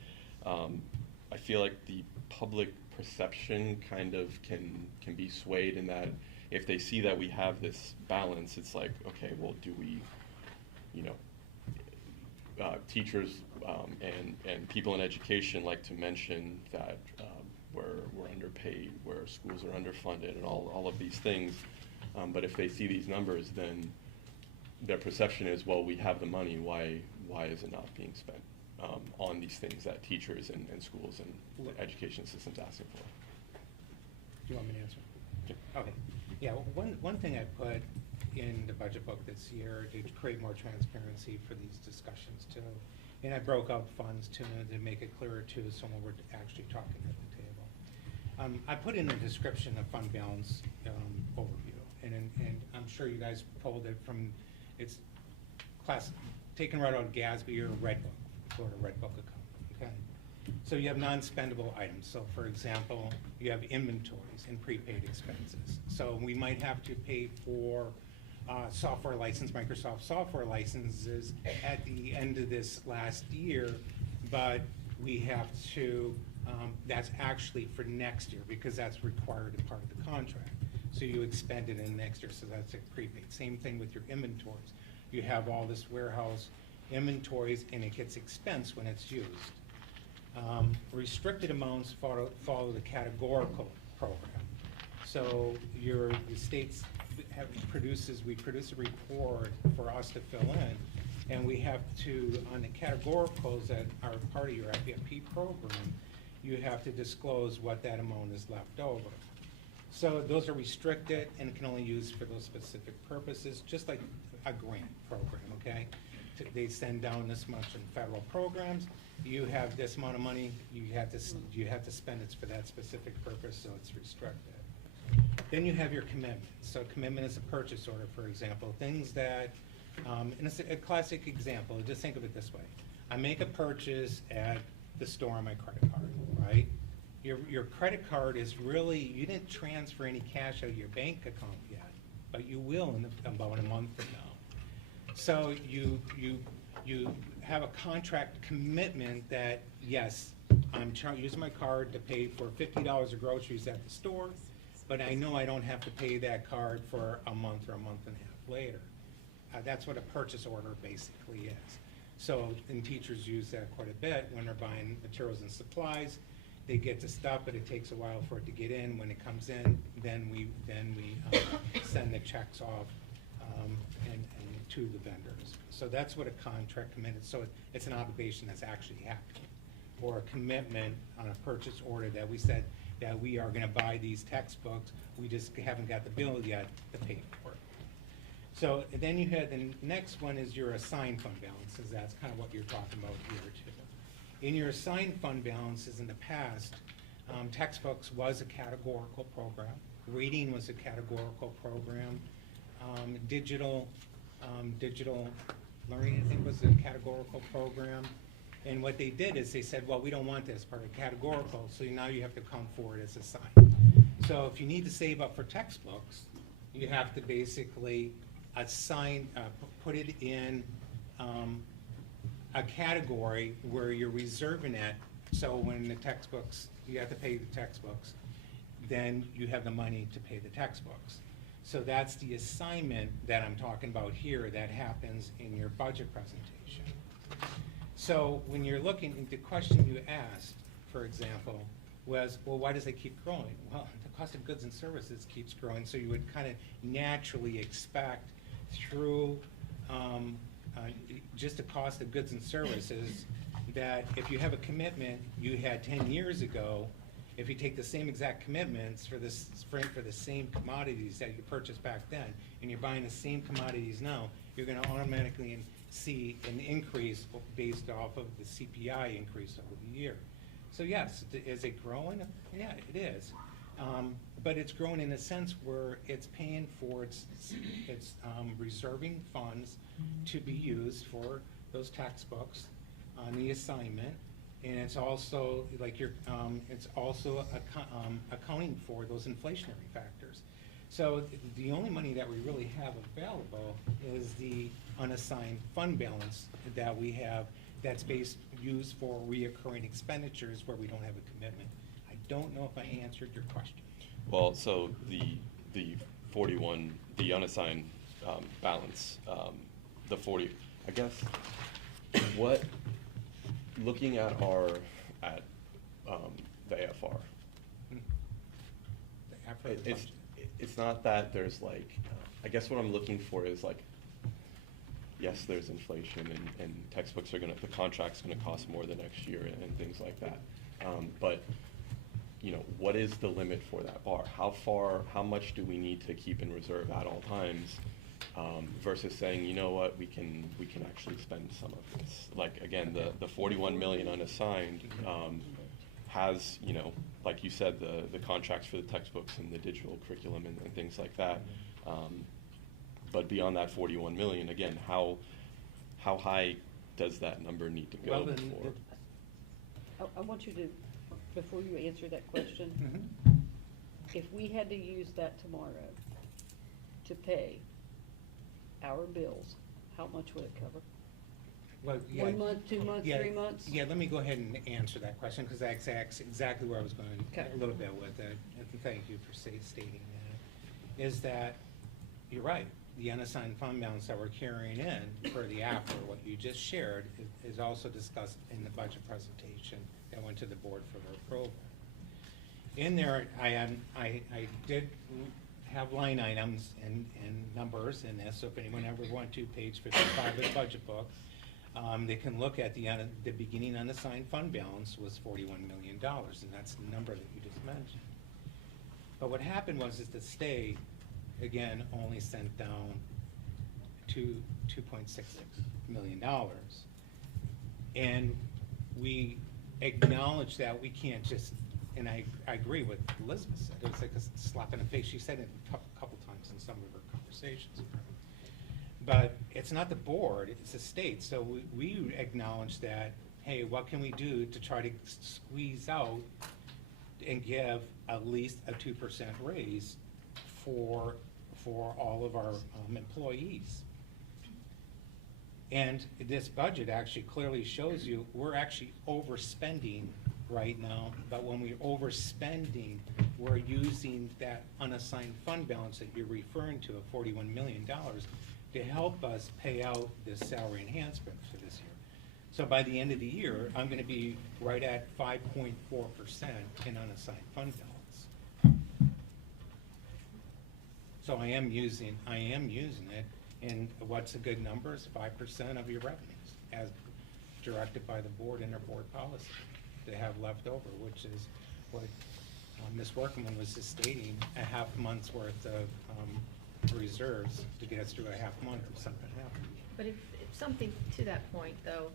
I feel like the public perception kind of can be swayed in that if they see that we have this balance, it's like, okay, well, do we, teachers and people in education like to mention that we're underpaid, where schools are underfunded, and all of these things. But if they see these numbers, then their perception is, well, we have the money, why is it not being spent on these things that teachers and schools and the education system's asking for? Do you want me to answer? Yeah. Okay. Yeah, one thing I put in the budget book this year to create more transparency for these discussions too. And I broke out funds to make it clearer too, so when we're actually talking at the table. I put in a description of fund balance overview, and I'm sure you guys pulled it from, it's taken right out of Gatsby or Red Book, Florida Red Book account, okay? So you have non-spendable items. So for example, you have inventories and prepaid expenses. So we might have to pay for software license, Microsoft software licenses at the end of this last year, but we have to, that's actually for next year because that's required as part of the contract. So you expend it in next year, so that's a prepaid. Same thing with your inventories. You have all this warehouse inventories and it gets expensed when it's used. Restricted amounts follow the categorical program. So the states we produce a report for us to fill in, and we have to, on the categoricals that are part of your FEFP program, you have to disclose what that amount is left over. So those are restricted and can only use for those specific purposes, just like a grant program, okay? They send down this much in federal programs, you have this amount of money, you have to spend it for that specific purpose, so it's restricted. Then you have your commitment. So commitment is a purchase order, for example, things that, and it's a classic example, just think of it this way. I make a purchase at the store on my credit card, right? Your credit card is really, you didn't transfer any cash out of your bank account yet, but you will in about a month from now. So you have a contract commitment that, yes, I'm using my card to pay for $50 of groceries at the store, but I know I don't have to pay that card for a month or a month and a half later. That's what a purchase order basically is. So, and teachers use that quite a bit when they're buying materials and supplies. They get the stuff, but it takes a while for it to get in. When it comes in, then we send the checks off and to the vendors. So that's what a contract commitment. So it's an obligation that's actually happening, or a commitment on a purchase order that we said that we are going to buy these textbooks. We just haven't got the bill yet to pay for it. So then you had the next one is your assigned fund balances. That's kind of what you're talking about here too. In your assigned fund balances in the past, textbooks was a categorical program. Reading was a categorical program. Digital learning, I think, was a categorical program. And what they did is they said, well, we don't want this part of categorical, so now you have to come forward as assigned. So if you need to save up for textbooks, you have to basically assign, put it in a category where you're reserving it. So when the textbooks, you have to pay the textbooks, then you have the money to pay the textbooks. So that's the assignment that I'm talking about here that happens in your budget presentation. So when you're looking, the question you asked, for example, was, well, why does it keep growing? Well, the cost of goods and services keeps growing, so you would kind of naturally expect through just the cost of goods and services that if you have a commitment you had 10 years ago, if you take the same exact commitments for the same commodities that you purchased back then, and you're buying the same commodities now, you're going to automatically see an increase based off of the CPI increase over the year. So yes, is it growing? Yeah, it is. But it's growing in a sense where it's paying for its reserving funds to be used for those textbooks on the assignment, and it's also like it's also accounting for those inflationary factors. So the only money that we really have available is the unassigned fund balance that we have that's used for reoccurring expenditures where we don't have a commitment. I don't know if I answered your question. Well, so the 41, the unassigned balance, the 40, I guess, what, looking at the AFR, it's not that there's like, I guess what I'm looking for is like, yes, there's inflation and textbooks are the contract's gonna cost more the next year and things like that. But, you know, what is the limit for that bar? How much do we need to keep in reserve at all times, versus saying, you know what, we can actually spend some of this. Like, again, the 41 million unassigned, has, you know, like you said, the contracts for the textbooks and the digital curriculum and things like that. But beyond that 41 million, again, how high does that number need to go before? I want you to, before you answer that question, if we had to use that tomorrow to pay our bills, how much would it cover? Well, yeah, 1 month, 2 months, 3 months? Yeah, let me go ahead and answer that question, because that's exactly where I was going a little bit with it. And thank you for stating that. Is that, you're right, the unassigned fund balance that we're carrying in for the after, what you just shared, is also discussed in the budget presentation that went to the board for their approval. In there, I did have line items and numbers in this, so if anyone ever went to page 55 of the budget book, they can look at the beginning unassigned fund balance was $41 million, and that's the number that you just mentioned. But what happened was the state, again, only sent down $2.66 million. And we acknowledge that we can't just, and I agree with Elizabeth said, it was like a slap in the face. She said it a couple times in some of her conversations. But it's not the board, it's the state. So we acknowledge that, hey, what can we do to try to squeeze out and give at least a 2% raise for all of our employees? And this budget actually clearly shows you we're actually overspending right now, but when we're overspending, we're using that unassigned fund balance that you're referring to of $41 million to help us pay out this salary enhancement for this year. So by the end of the year, I'm gonna be right at 5.4% in unassigned fund balance. So I am using it, and what's a good number is 5% of your revenues, as directed by the board in their board policy, to have left over, which is what Ms. Workman was just stating, a half month's worth of reserves to get us through a half month if something happens. But if something, to that point though,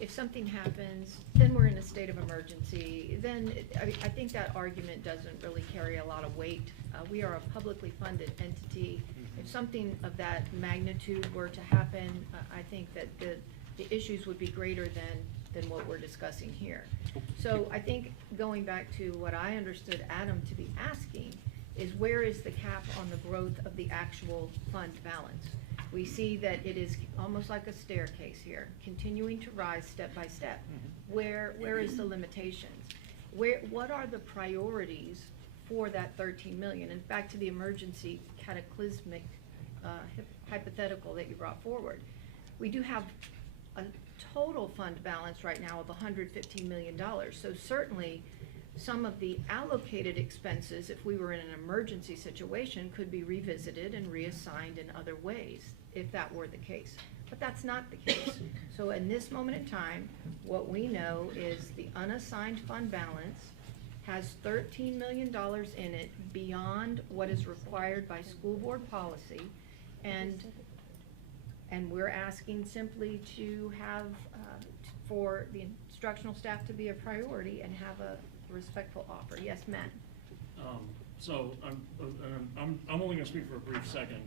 if something happens, then we're in a state of emergency, then I think that argument doesn't really carry a lot of weight. We are a publicly funded entity. If something of that magnitude were to happen, I think that the issues would be greater than what we're discussing here. So I think going back to what I understood Adam to be asking is, where is the cap on the growth of the actual fund balance? We see that it is almost like a staircase here, continuing to rise step by step. Where is the limitations? What are the priorities for that 13 million? And back to the emergency cataclysmic hypothetical that you brought forward. We do have a total fund balance right now of $115 million. So certainly some of the allocated expenses, if we were in an emergency situation, could be revisited and reassigned in other ways, if that were the case. But that's not the case. So in this moment in time, what we know is the unassigned fund balance has $13 million in it beyond what is required by school board policy, and we're asking simply to have, for the instructional staff to be a priority and have a respectful offer. Yes, Matt? So I'm only gonna speak for a brief second.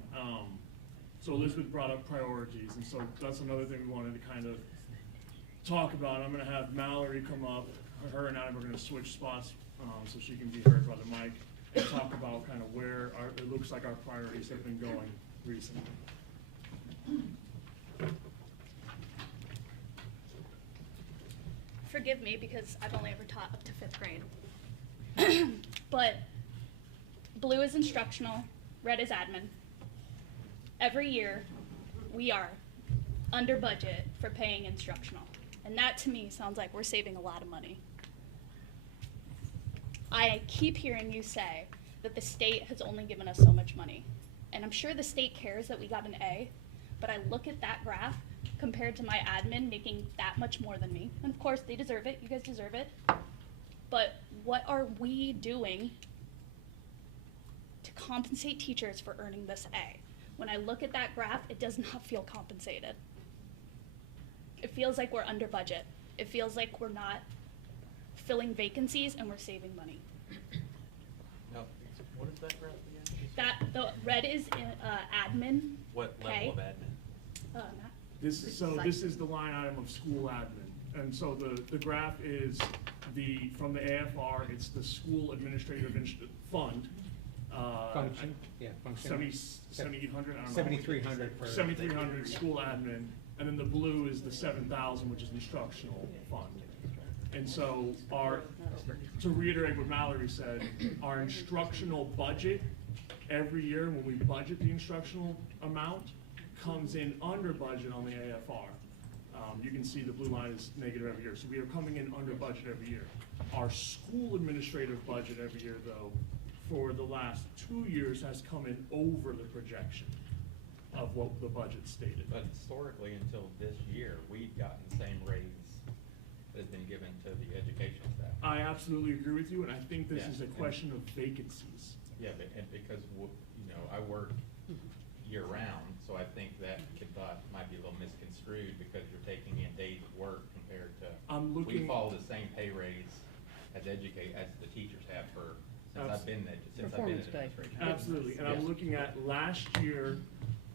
So Elizabeth brought up priorities, and so that's another thing we wanted to kind of talk about. I'm gonna have Mallory come up. Her and I are gonna switch spots so she can be heard by the mic and talk about kind of where it looks like our priorities have been going recently. Forgive me because I've only ever taught up to 5th grade. But blue is instructional, red is admin. Every year, we are under budget for paying instructional. And that to me sounds like we're saving a lot of money. I keep hearing you say that the state has only given us so much money. And I'm sure the state cares that we got an A, but I look at that graph compared to my admin making that much more than me. And of course, they deserve it, you guys deserve it. But what are we doing to compensate teachers for earning this A? When I look at that graph, it does not feel compensated. It feels like we're under budget. It feels like we're not filling vacancies and we're saving money. Now, what is that graph again? The red is admin. What pay. level of admin? Matt? This is the line item of school admin. And so the graph is from the AFR, it's the school administrative fund. Function, yeah, function. 7,800, I don't know. 7,300 for. 7,300 school admin, and then the blue is the 7,000, which is instructional fund. And so to reiterate what Mallory said, our instructional budget every year when we budget the instructional amount, comes in under budget on the AFR. You can see the blue line is negative every year, so we are coming in under budget every year. Our school administrative budget every year, though, for the last 2 years has come in over the projection of what the budget stated. But historically, until this year, we've gotten the same raise that has been given to the education staff. I absolutely agree with you, and I think this Yeah, is a and- question of vacancies. Yeah, but, and because, I work year-round, so I think that might be a little misconstrued because you're taking in days of work compared to. I'm We looking- follow the same pay raise as the teachers have since I've been an Performance pay. administrator. Absolutely, and I'm Yes. looking at last year,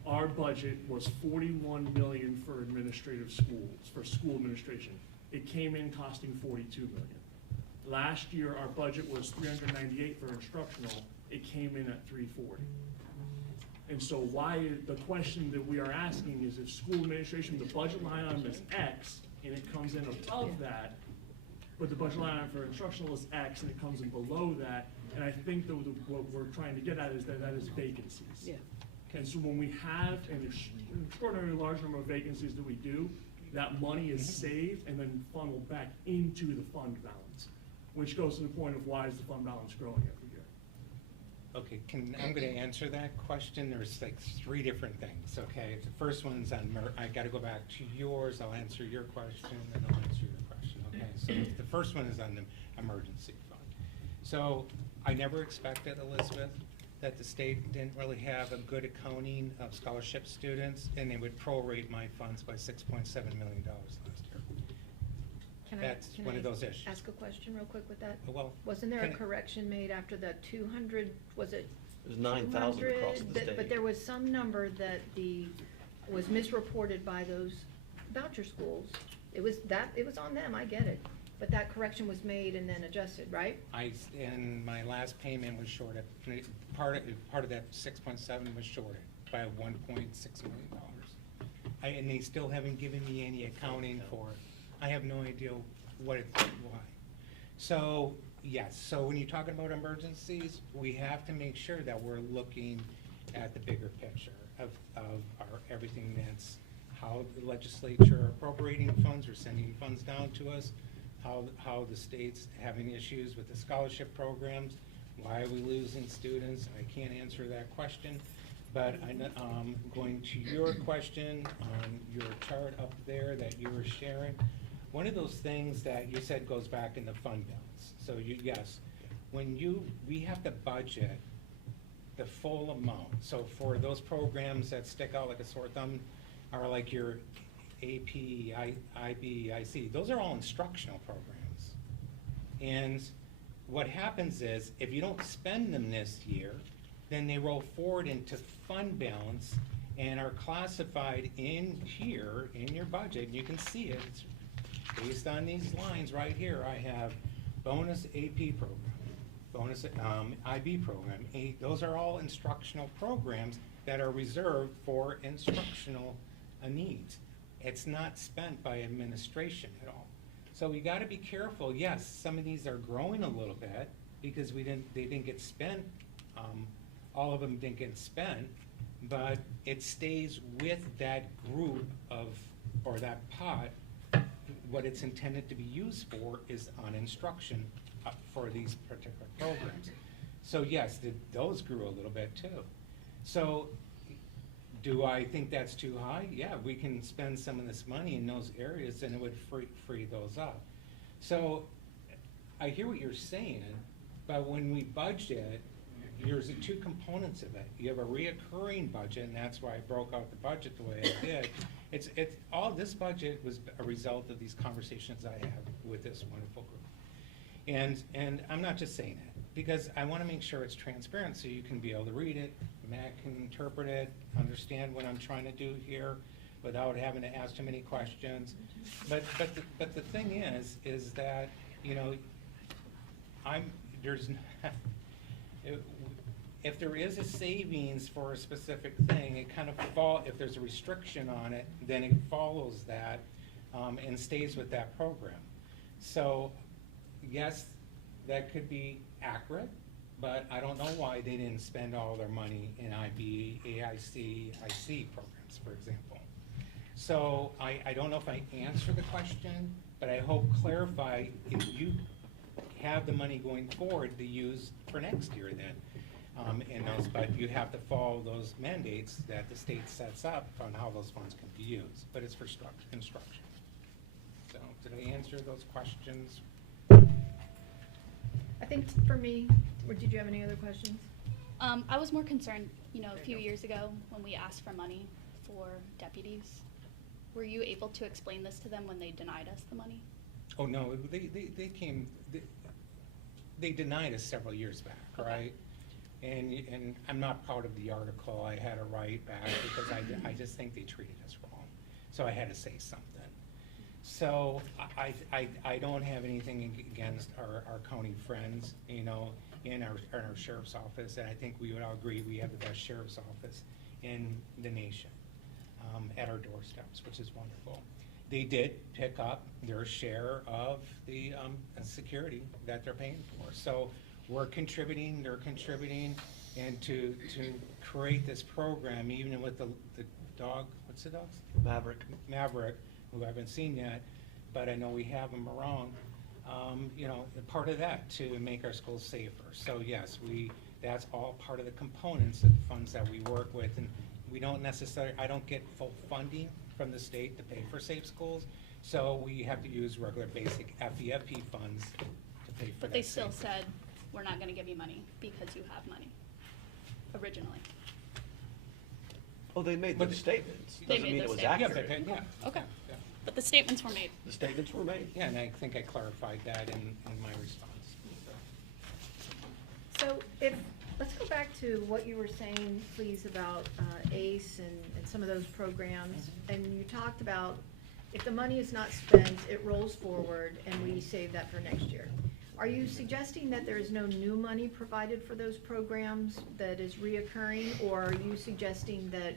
our budget was 41 million for administrative schools, for school administration. It came in costing 42 million. Last year, our budget was 398 for instructional, it came in at 340. And so the question that we are asking is if school administration, the budget line item is X, and it comes in above that, but the budget line item for instructional is X, and it comes in below that, and I think what we're trying to get at is that is vacancies. Yeah. And so when we have an extraordinarily large number of vacancies that we do, that money is saved and then funneled back into the fund balance, which goes to the point of why is the fund balance growing every year? Okay, I'm gonna answer that question. There's like 3 different things, okay? The first one's on, I gotta go back to yours, I'll answer your question, and I'll answer your question, okay? So the first one is on the emergency fund. So I never expected, Elizabeth, that the state didn't really have a good accounting of scholarship students, and they would prorate my funds by $6.7 million last year. That's one of those issues. Ask a question real quick with that? Well, Wasn't there a can I- correction made after the 200, was it? There's 9,000 across 200? the state. But there was some number that was misreported by those voucher schools. It was on them, I get it. But that correction was made and then adjusted, right? And my last payment was shorted, part of that 6.7 was shorted by $1.6 million. And they still haven't given me any accounting for it. I have no idea why. So, yes, so when you're talking about emergencies, we have to make sure that we're looking at the bigger picture of everything that's how the legislature appropriating funds or sending funds down to us, how the state's having issues with the scholarship programs, why are we losing students? I can't answer that question, but I'm going to your question on your chart up there that you were sharing. One of those things that you said goes back in the fund balance. So yes, we have to budget the full amount. So for those programs that stick out like a sore thumb are like your AP, IB, IC, those are all instructional programs. And what happens is, if you don't spend them this year, then they roll forward into fund balance and are classified in here, in your budget, and you can see it. It's based on these lines right here. I have bonus AP program, bonus IB program. Those are all instructional programs that are reserved for instructional needs. It's not spent by administration at all. So we gotta be careful. Yes, some of these are growing a little bit because they didn't get spent. All of them didn't get spent, but it stays with that group or that pot. What it's intended to be used for is on instruction for these particular programs. So yes, those grew a little bit too. So do I think that's too high? Yeah, we can spend some of this money in those areas and it would free those up. So I hear what you're saying, but when we budget, there's 2 components of it. You have a reoccurring budget, and that's why I broke out the budget the way I did. It's all this budget was a result of these conversations I have with this wonderful group. And I'm not just saying that, because I want to make sure it's transparent so you can be able to read it, Matt can interpret it, understand what I'm trying to do here without having to ask too many questions. But the thing is that, if there is a savings for a specific thing, it kind of if there's a restriction on it, then it follows that and stays with that program. So yes, that could be accurate, but I don't know why they didn't spend all their money in IB, AIC, IC programs, for example. So I don't know if I answered the question, but I hope clarify if you have the money going forward to use for next year then. But you have to follow those mandates that the state sets up on how those funds can be used, but it's for construction. So did I answer those questions? I think for me, or did you have any other questions? I was more concerned, a few years ago when we asked for money for deputies. Were you able to explain this to them when they denied us the money? Oh, no, they denied us several years back, Okay. right? And I'm not proud of the article I had to write back because I just think they treated us wrong. So I had to say something. So I don't have anything against our county friends, in our sheriff's office, and I think we would all agree we have the best sheriff's office in the nation at our doorsteps, which is wonderful. They did pick up their share of the security that they're paying for. So we're contributing, they're contributing, and to create this program, even with the dog, what's the dog's? Maverick, who I haven't seen yet, but I know we have him around. Part of that to make our schools safer. So yes, that's all part of the components of the funds that we work with, and we don't necessarily, I don't get full funding from the state to pay for safe schools, so we have to use regular basic FEFP funds to pay for that. But they still safety. said, we're not gonna give you money because you have money, originally. Oh, they made But those statements. They Doesn't made mean it those was statements. Yeah, accurate. but, Okay, Yeah. but the statements were made. The statements were made. Yeah, and I think I clarified that in my response. So let's go back to what you were saying, please, about ACE and some of those programs. And you talked about if the money is not spent, it rolls forward and we save that for next year. Are you suggesting that there is no new money provided for those programs that is reoccurring? Or are you suggesting that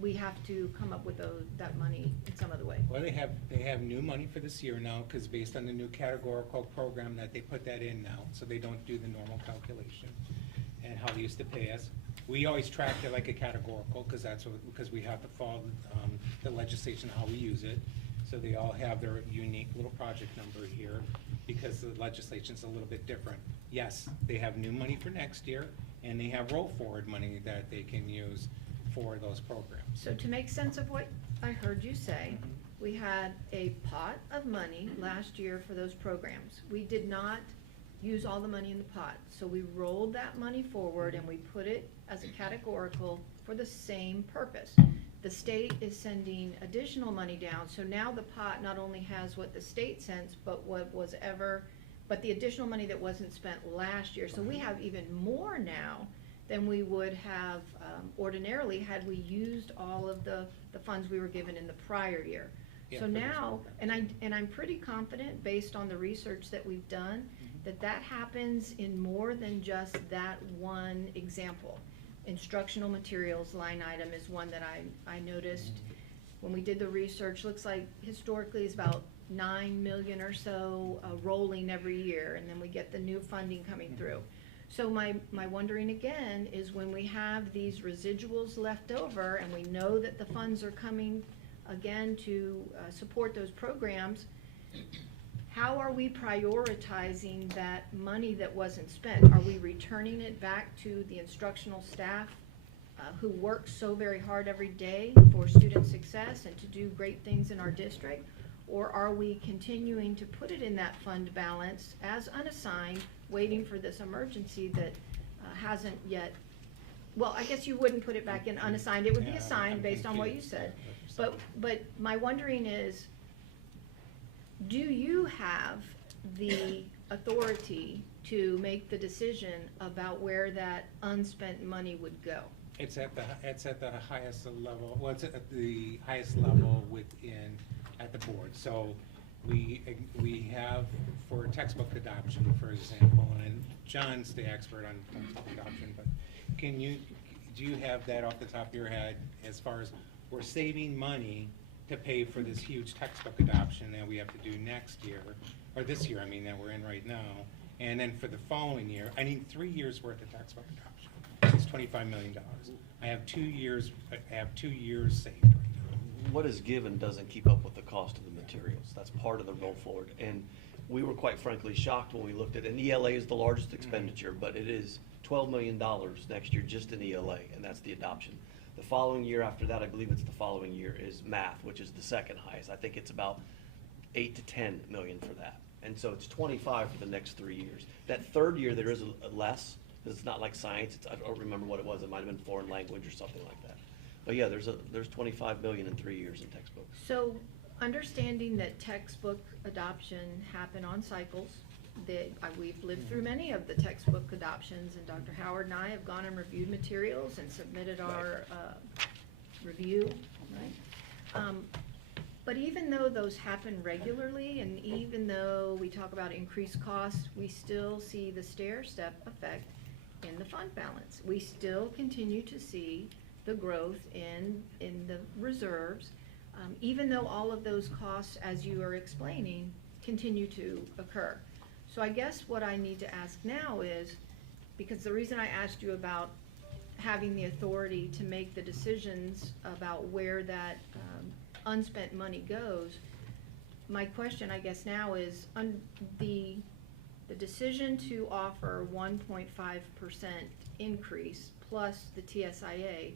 we have to come up with that money in some other way? Well, they have new money for this year now, because based on the new categorical program that they put that in now, so they don't do the normal calculation and how they used to pay us. We always tracked it like a categorical, because we have to follow the legislation, how we use it. So they all have their unique little project number here, because the legislation's a little bit different. Yes, they have new money for next year, and they have roll forward money that they can use for those programs. So to make sense of what I heard you say, we had a pot of money last year for those programs. We did not use all the money in the pot, so we rolled that money forward and we put it as a categorical for the same purpose. The state is sending additional money down, so now the pot not only has what the state sends, but but the additional money that wasn't spent last year. So we have even more now than we would have ordinarily had we used all of the funds we were given in the prior year. Yeah, So for this now, program. and I'm pretty confident, based on the research that we've done, that happens in more than just that one example. Instructional materials line item is one that I noticed when we did the research. Looks like historically it's about 9 million or so rolling every year, and then we get the new funding coming through. So my wondering again is, when we have these residuals left over and we know that the funds are coming again to support those programs, how are we prioritizing that money that wasn't spent? Are we returning it back to the instructional staff who work so very hard every day for student success and to do great things in our district? Or are we continuing to put it in that fund balance as unassigned, waiting for this emergency that hasn't yet, well, I guess you wouldn't put it back in unassigned, it would be Yeah, assigned I'm based on what you confused. said. But my wondering is, do you have the authority to make the decision about where that unspent money would go? It's at the highest level, well, it's at the highest level at the board. So we have, for textbook adoption, for example, and John's the expert on textbook adoption, but do you have that off the top of your head, as far as we're saving money to pay for this huge textbook adoption that we have to do next year, or this year, I mean, that we're in right now, And then for the following year, I need 3 years worth of textbook adoption. It's $25 million. I have 2 years saved right now. What is given doesn't keep up with the cost of the materials. That's part of the roll forward. And we were quite frankly shocked when we looked at, and ELA is the largest expenditure, but it is $12 million next year just in ELA, and that's the adoption. The following year after that, I believe it's the following year, is math, which is the second highest. I think it's about 8 to 10 million for that. And so it's 25 for the next 3 years. That third year, there is less, because it's not like science. I don't remember what it was. It might have been foreign language or something like that. But yeah, there's 25 million in 3 years in textbooks. So, understanding that textbook adoption happen on cycles, that we've lived through many of the textbook adoptions, and Dr. Howard and I have gone and reviewed materials and submitted our review, right? But even though those happen regularly, and even though we talk about increased costs, we still see the stair-step effect in the fund balance. We still continue to see the growth in the reserves, even though all of those costs, as you are explaining, continue to occur. So I guess what I need to ask now is, because the reason I asked you about having the authority to make the decisions about where that unspent money goes, my question I guess now is, the decision to offer 1.5% increase plus the TSIA,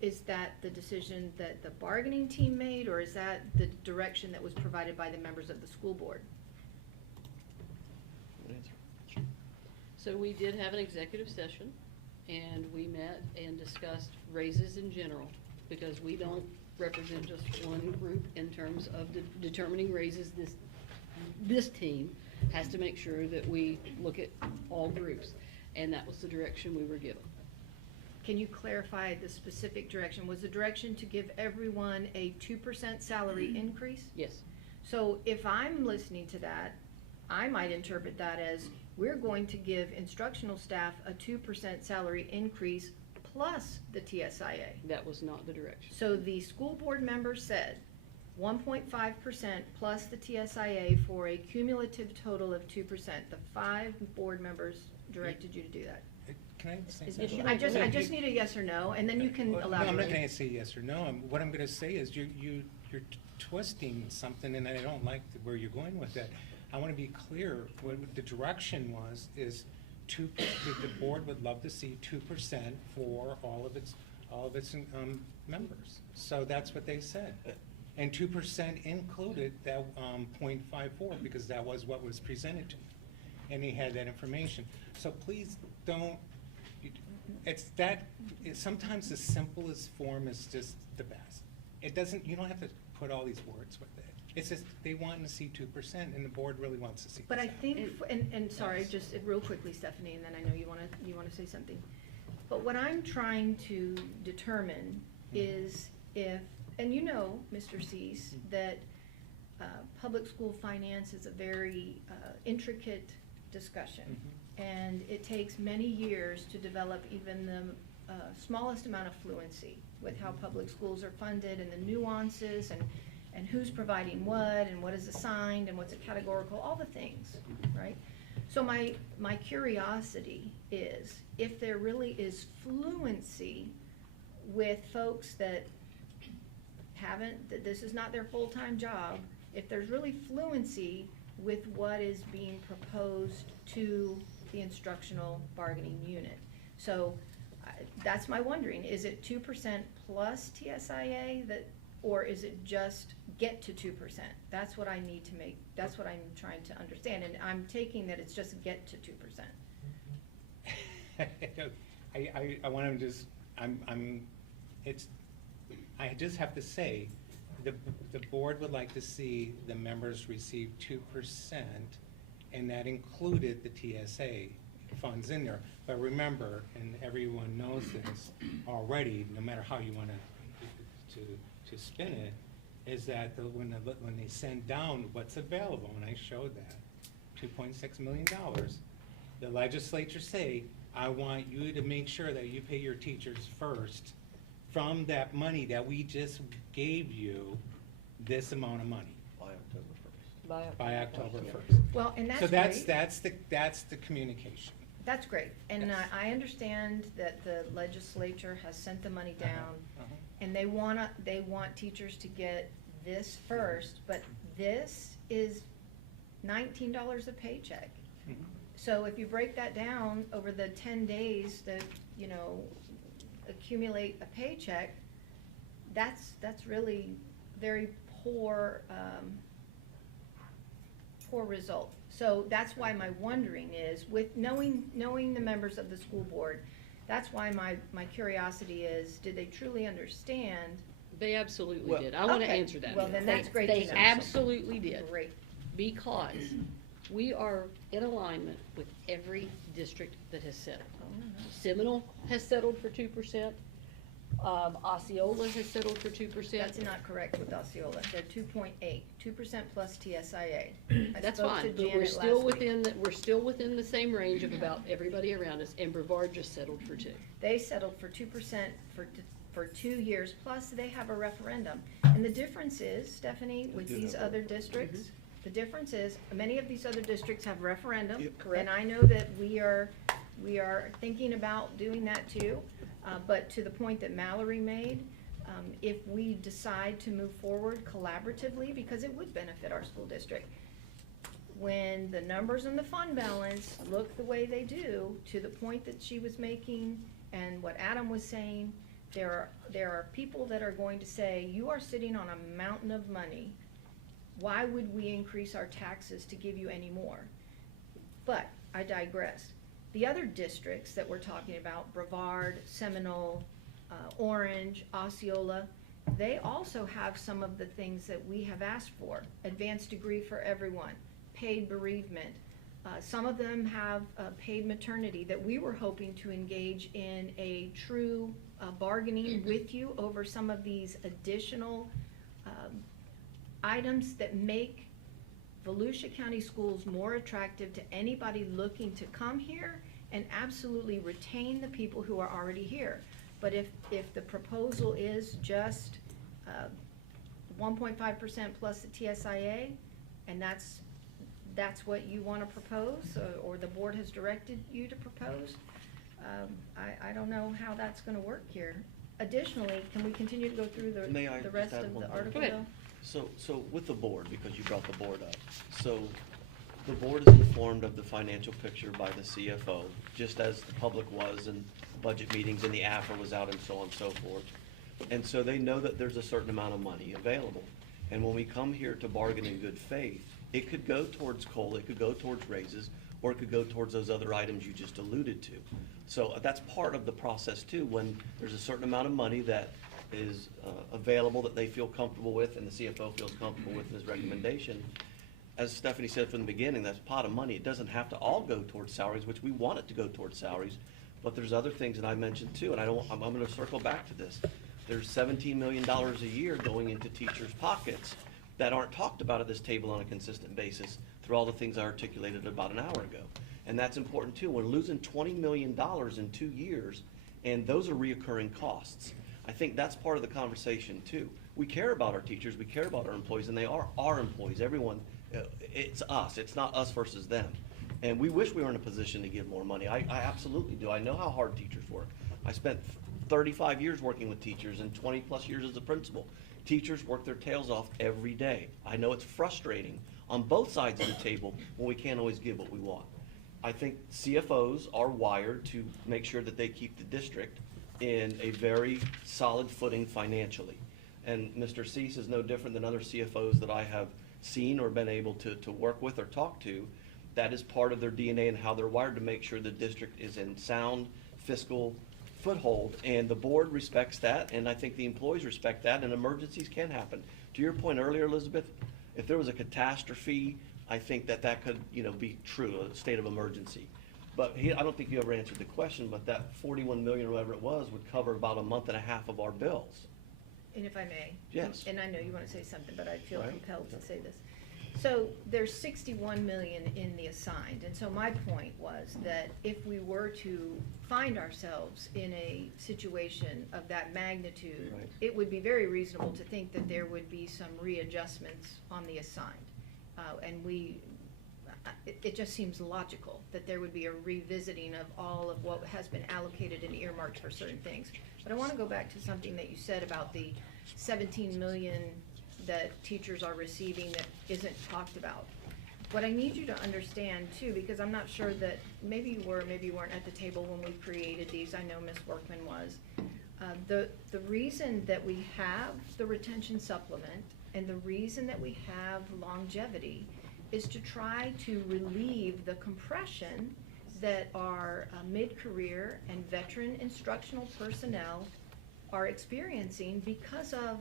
is that the decision that the bargaining team made, or is that the direction that was provided by the members of the school board? So we did have an executive session, and we met and discussed raises in general, because we don't represent just one group in terms of determining raises. This team has to make sure that we look at all groups, and that was the direction we were given. Can you clarify the specific direction? Was the direction to give everyone a 2% salary increase? Yes. So if I'm listening to that, I might interpret that as, we're going to give instructional staff a 2% salary increase plus the TSIA. That was not the direction. So the school board member said 1.5% plus the TSIA for a cumulative total of 2%. The 5 board members directed you to do that. Can I say Is something? I just need a yes or no, and then you can Well, elaborate. No, I'm not gonna say yes or no. What I'm gonna say is you're twisting something, and I don't like where you're going with that. I wanna be clear, what the direction was, is the board would love to see 2% for all of its members. So that's what they said. And 2% included that 0.54, because that was what was presented to me. And he had that information. So please don't, sometimes the simplest form is just the best. It doesn't, you don't have to put all these words with it. It's just, they want to see 2%, and the board really wants to see. But I think, percent. and sorry, just real quickly, Stephanie, and then I know you wanna say something. But what I'm trying to determine is if, and you know, Mr. Cease, that public school finance is a very intricate discussion. And it takes many years to develop even the smallest amount of fluency with how public schools are funded, and the nuances, and who's providing what, and what is assigned, and what's a categorical, all the things, right? So my curiosity is, if there really is fluency with folks that that this is not their full-time job, if there's really fluency with what is being proposed to the instructional bargaining unit. So that's my wondering, is it 2% plus TSIA, or is it just get to 2%? That's what I need to make, that's what I'm trying to understand, and I'm taking that it's just get to 2%. I want to just, I just have to say, the board would like to see the members receive 2%, and that included the TSA funds in there. But remember, and everyone knows this already, no matter how you want to spin it, is that when they send down what's available, and I showed that, $2.6 million, the legislature say, I want you to make sure that you pay your teachers first from that money that we just gave you, this amount of money. By October 1st. by October 1st. Well, and that's So great. that's the communication. That's great, and Yes. I understand that the legislature has sent the money down, uh-huh. and they want teachers to get this first, but this is $19 a paycheck. Mhm. So if you break that down over the 10 days that, accumulate a paycheck, that's really very poor, poor result. So that's why my wondering is, with knowing the members of the school board, that's why my curiosity is, did they truly understand? They absolutely Well- did. I want to Okay, answer that. well, then They- that's great to know. They absolutely did. Great. Because we are in alignment with every district that has settled. Seminole has settled for 2%. Osceola has settled for 2%. That's not correct with Osceola. They're 2.8, 2% plus TSIA. I That's spoke to fine, but we're Janet still last week. we're still within the same range of about everybody around us, and Brevard just settled for 2. They settled for 2% for 2 years, plus they have a referendum. And the difference is, Stephanie, with do these have other districts, the difference is, many of these other districts have referendum. Yep. Correct. And I know that we are thinking about doing that too. But to the point that Mallory made, if we decide to move forward collaboratively, because it would benefit our school district, when the numbers in the fund balance look the way they do, to the point that she was making and what Adam was saying, there are people that are going to say, you are sitting on a mountain of money. Why would we increase our taxes to give you any more? But I digress. The other districts that we're talking about, Brevard, Seminole, Orange, Osceola, they also have some of the things that we have asked for. Advanced degree for everyone, paid bereavement. Some of them have paid maternity that we were hoping to engage in a true bargaining with you over some of these additional items that make Volusia County Schools more attractive to anybody looking to come here and absolutely retain the people who are already here. But if the proposal is just 1.5% plus the TSIA, and that's what you want to propose, or the board has directed you to propose, I don't know how that's going to work here. Additionally, can we continue to go through May I the just rest add of one the thing? article, Go ahead. though? So with the board, because you brought the board up, so the board is informed of the financial picture by the CFO, just as the public was in budget meetings and the AFR was out and so on and so forth. And so they know that there's a certain amount of money available. And when we come here to bargain in good faith, it could go towards COLA, it could go towards raises, or it could go towards those other items you just alluded to. So that's part of the process too, when there's a certain amount of money that is available that they feel comfortable with and the CFO feels comfortable with in his recommendation. As Stephanie said from the beginning, that's a pot of money. It doesn't have to all go towards salaries, which we want it to go towards salaries, but there's other things that I mentioned too, and I'm gonna circle back to this. There's $17 million a year going into teachers' pockets that aren't talked about at this table on a consistent basis through all the things I articulated about an hour ago. And that's important too. We're losing $20 million in 2 years, and those are reoccurring costs. I think that's part of the conversation too. We care about our teachers, we care about our employees, and they are our employees. Everyone, it's us, it's not us versus them. And we wish we were in a position to give more money. I absolutely do. I know how hard teachers work. I spent 35 years working with teachers and 20 plus years as a principal. Teachers work their tails off every day. I know it's frustrating on both sides of the table when we can't always give what we want. I think CFOs are wired to make sure that they keep the district in a very solid footing financially. And Mr. Cease is no different than other CFOs that I have seen or been able to work with or talk to. That is part of their DNA and how they're wired to make sure the district is in sound fiscal foothold. And the board respects that, and I think the employees respect that, and emergencies can happen. To your point earlier, Elizabeth, if there was a catastrophe, I think that could, be true, a state of emergency. But I don't think you ever answered the question, but that 41 million or whatever it was would cover about a month and a half of our bills. And if I may. Yes. And I know you want to say something, but I feel Right. compelled to say this. So there's 61 million in the assigned, and so my point was that if we were to find ourselves in a situation of that magnitude, Right. it would be very reasonable to think that there would be some readjustments on the assigned. and it just seems logical that there would be a revisiting of all of what has been allocated and earmarked for certain things. But I want to go back to something that you said about the 17 million that teachers are receiving that isn't talked about. What I need you to understand too, because I'm not sure that, maybe you were, maybe you weren't at the table when we created these, I know Ms. Workman was. The reason that we have the retention supplement and the reason that we have longevity is to try to relieve the compression that our mid-career and veteran instructional personnel are experiencing because of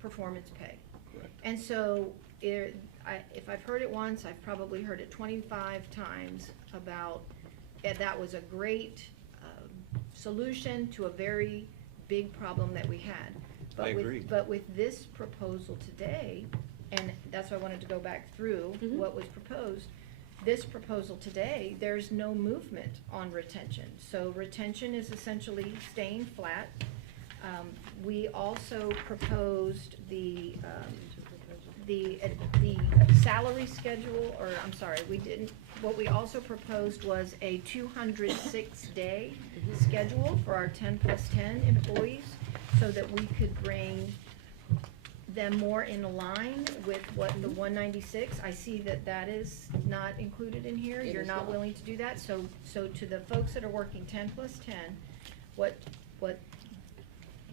performance pay. Correct. And so if I've heard it once, I've probably heard it 25 times about, that was a great solution to a very big problem that we had. But I agree. But with this proposal today, and that's why I wanted to go back through what was proposed, this proposal today, there's no movement on retention. So retention is essentially staying flat. We also proposed the salary schedule, or I'm sorry, we didn't. What we also proposed was a 206-day schedule for our 10+10 employees, so that we could bring them more in line with what the 196. I see that that is not included in here. You're not willing to do that. So to the folks that are working 10+10, what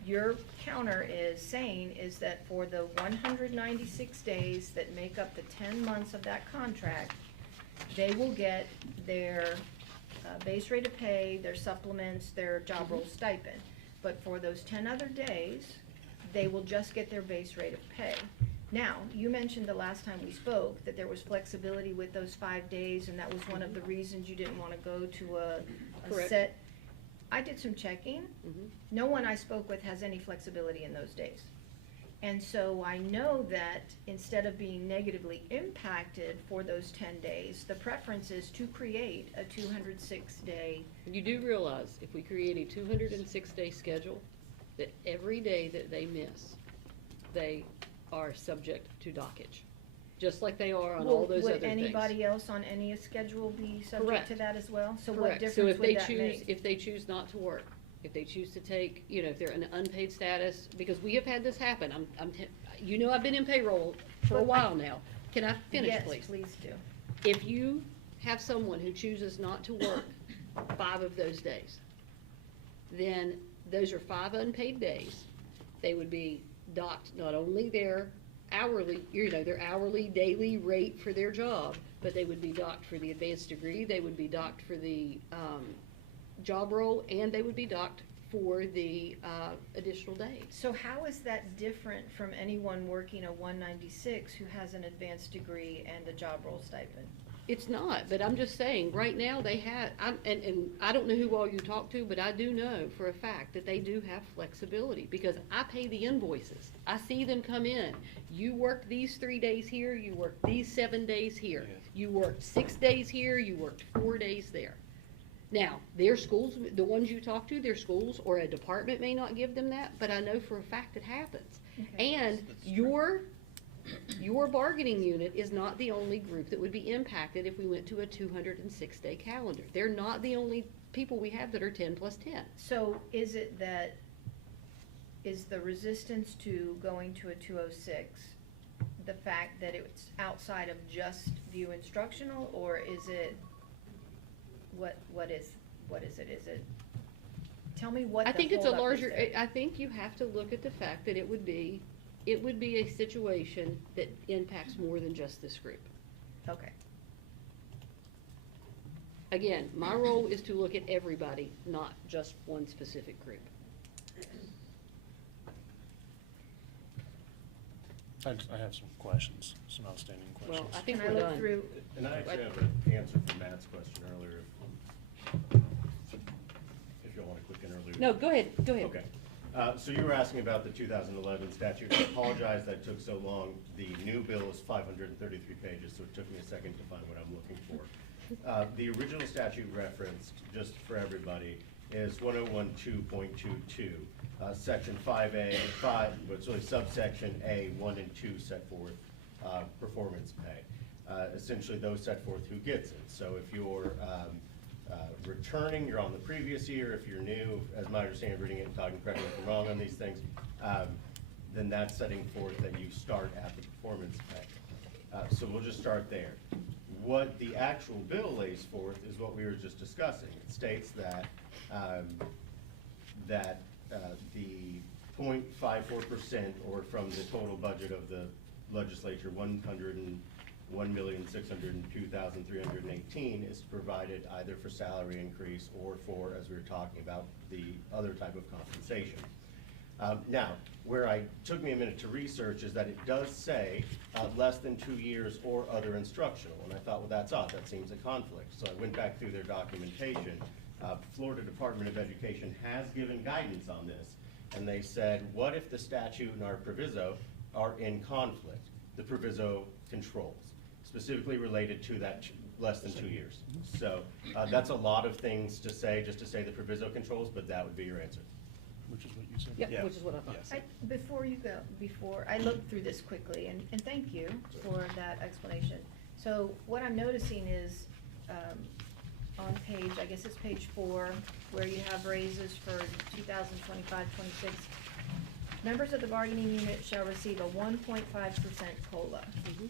your counter is saying is that for the 196 days that make up the 10 months of that contract, they will get their base rate of pay, their supplements, their job role stipend. But for those 10 other days, they will just get their base rate of pay. Now, you mentioned the last time we spoke that there was flexibility with those 5 days, and that was one of the reasons you didn't want to go to a set. I did some checking. No one I spoke with has any flexibility in those days. And so I know that instead of being negatively impacted for those 10 days, the preference is to create a 206-day. You do realize if we create a 206-day schedule, that every day that they miss, they are subject to dockage, just like they are on all those other things. Would anybody else on any schedule be subject to that as well? So what difference So if would that make? If they choose not to work, if they choose to take, if they're in unpaid status, because we have had this happen. I've been in payroll for a while now. Can I finish, please? Yes, please do. If you have someone who chooses not to work 5 of those days, then those are 5 unpaid days. They would be docked not only their hourly, their hourly daily rate for their job, but they would be docked for the advanced degree, they would be docked for the job role, and they would be docked for the additional days. So how is that different from anyone working a 196 who has an advanced degree and a job role stipend? It's not, but I'm just saying, right now they have, and I don't know who all you talk to, but I do know for a fact that they do have flexibility, because I pay the invoices. I see them come in. You worked these 3 days here, you worked these 7 days here. You worked 6 days here, you worked 4 days there. Now, their schools, the ones you talk to, their schools or a department may not give them that, but I know for a fact it happens. Okay. And your bargaining unit is not the only group that would be impacted if we went to a 206-day calendar. They're not the only people we have that are 10+10. So is it that, is the resistance to going to a 206 the fact that it's outside of just view instructional, or is it, what is it? Is it, tell me what the I think it's a holdup is larger, there. I think you have to look at the fact that it would be a situation that impacts more than just this group. Okay. Again, my role is to look at everybody, not just one specific group. I have some questions, some outstanding questions. Well, I think Can I we're look done. through? And I actually have an answer for Matt's question earlier, if y'all want to click in earlier. No, go ahead. Okay. So you were asking about the 2011 statute. I apologize that it took so long. The new bill is 533 pages, so it took me a second to find what I'm looking for. The original statute referenced, just for everybody, is 1012.22, section 5A, but it's really subsection A, 1 and 2 set forth performance pay. essentially those set forth who gets it. So if you're returning, you're on the previous year. If you're new, as my understanding, reading it and talking, correct me if I'm wrong on these things, then that's setting forth that you start at the performance pay. So we'll just start there. What the actual bill lays forth is what we were just discussing. It states that the 0.54%, or from the total budget of the legislature, 101,602,318 is provided either for salary increase or for, as we were talking about, the other type of compensation. Now, where I took me a minute to research is that it does say less than 2 years or other instructional, and I thought, well, that's odd, that seems a conflict. So I went back through their documentation. Florida Department of Education has given guidance on this, and they said, what if the statute and our proviso are in conflict? The proviso controls, specifically related to that less than 2 years. So that's a lot of things to say, just to say the proviso controls, but that would be your answer. Which is what you said? Yep, which is what I thought. Before you go, I looked through this quickly, and thank you for that explanation. So what I'm noticing is, on page, I guess it's page 4, where you have raises for 2025-26, members of the bargaining unit shall receive a 1.5% COLA.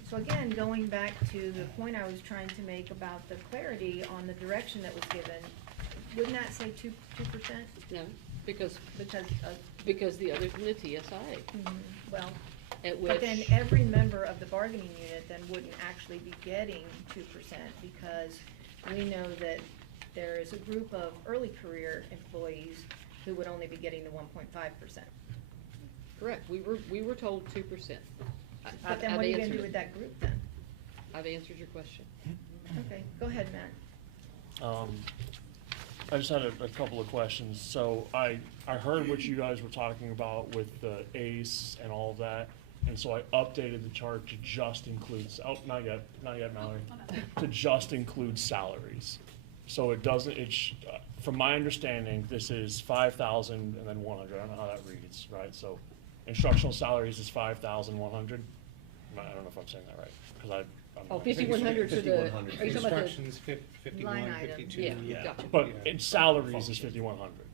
So again, going back to the point I was trying to make about the clarity on the direction that was given, wouldn't that say 2%? No, because the others in the TSIA. Well, At but then which- every member of the bargaining unit then wouldn't actually be getting 2%, because we know that there is a group of early career employees who would only be getting the 1.5%. Correct, we were told 2%. But then what are you gonna do with that group then? I've answered your question. Okay, go ahead, Matt. I just had a couple of questions. So I heard what you guys were talking about with the ACE and all of that, and so I updated the chart to just include, not yet, Mallory, to just include salaries. So it doesn't, from my understanding, this is 5,000 and then 100. I don't know how that reads, right? So instructional salaries is 5,100. I don't know if I'm saying that right, because I'm Oh, not- 5,100 for the, are you talking about the? Instructions, 51, Line item. 52. Yeah, gotcha. But Yeah. in salaries is 5,100.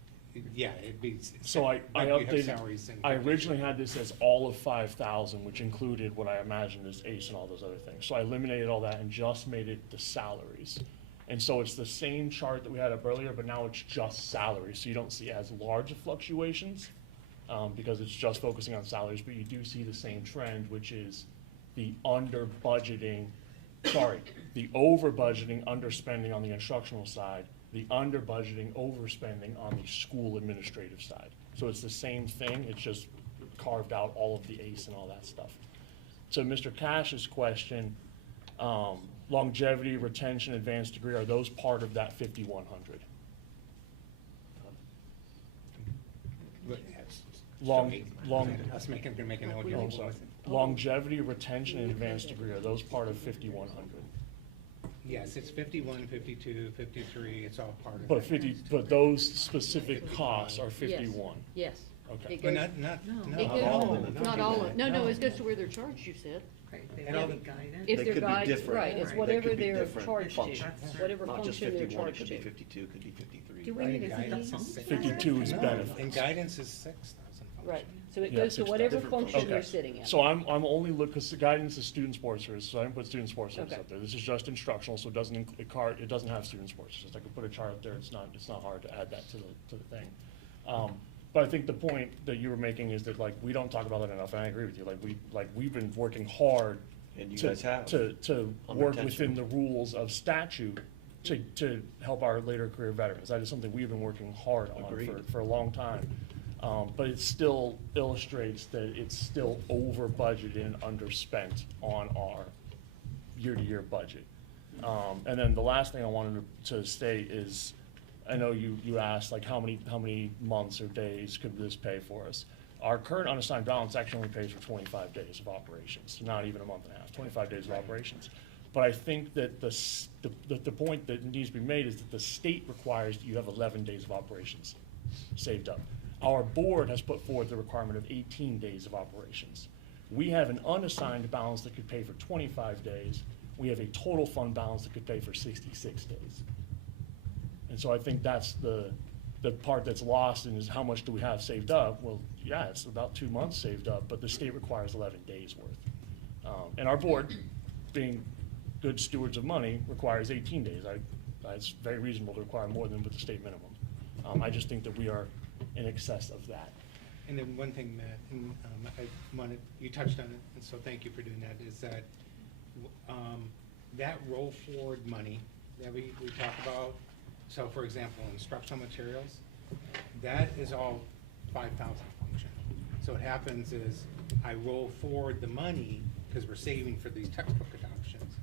Yeah, it'd be. So I like we have salaries updated, in I 52. originally had this as all of 5,000, which included what I imagined as ACE and all those other things. So I eliminated all that and just made it the salaries. And so it's the same chart that we had up earlier, but now it's just salaries. So you don't see as large of fluctuations, because it's just focusing on salaries, but you do see the same trend, which is the over budgeting, underspending on the instructional side, the under budgeting, overspending on the school administrative side. So it's the same thing, it's just carved out all of the ACE and all that stuff. To Mr. Cash's question, longevity, retention, advanced degree, are those part of that 5,100? But, yes. Long- Us gonna make a note here. Oh, I'm sorry. Longevity, retention, and advanced degree, are those part of 5,100? Yes, it's 51, 52, 53, it's all part of But it. but those specific costs are 51? Yes. Okay. It But goes- not It all goes- of them. Not all of, no, it goes to where they're charged, you said. And all the- If They they're could be guide, different. right, it's They whatever could be they're different charged to, functions. whatever Not just function they're 51, it charged could be to. 52, it could be 53. Do we Right, need and to guidance see? is 6. 52 is No, benefits. And guidance is 6,000. Right, so it Yeah, goes to 6,000. whatever Different function function. you're Okay. sitting in. So I'm only because the guidance is student sports service, so I didn't put student sports service Okay. up there. This is just instructional, so it doesn't it doesn't have student sports. Just I could put a chart up there. It's not hard to add that to the thing. But I think the point that you were making is that we don't talk about that enough, and I agree with you. We've been working hard And you to guys have. to On work retention. within the rules of statute to help our later career veterans. That is something we've been working hard on Agreed. for a long time. But it still illustrates that it's still over budgeted and underspent on our year-to-year budget. And then the last thing I wanted to state is, I know you asked how many months or days could this pay for us? Our current unassigned balance actually only pays for 25 days of operations, not even a month and a half, 25 days of operations. But I think that the point that needs to be made is that the state requires that you have 11 days of operations saved up. Our board has put forward the requirement of 18 days of operations. We have an unassigned balance that could pay for 25 days. we have a total fund balance that could pay for 66 days. And so I think that's the part that's lost, and is how much do we have saved up? Well, yeah, it's about 2 months saved up, but the state requires 11 days worth. And our board, being good stewards of money, requires 18 days. It's very reasonable to require more than with the state minimum. I just think that we are in excess of that. And then one thing, Matt, and you touched on it, and so thank you for doing that, is that that roll forward money that we talk about, so for example, instructional materials, that is all 5,000 function. So what happens is I roll forward the money, because we're saving for these textbook adoptions.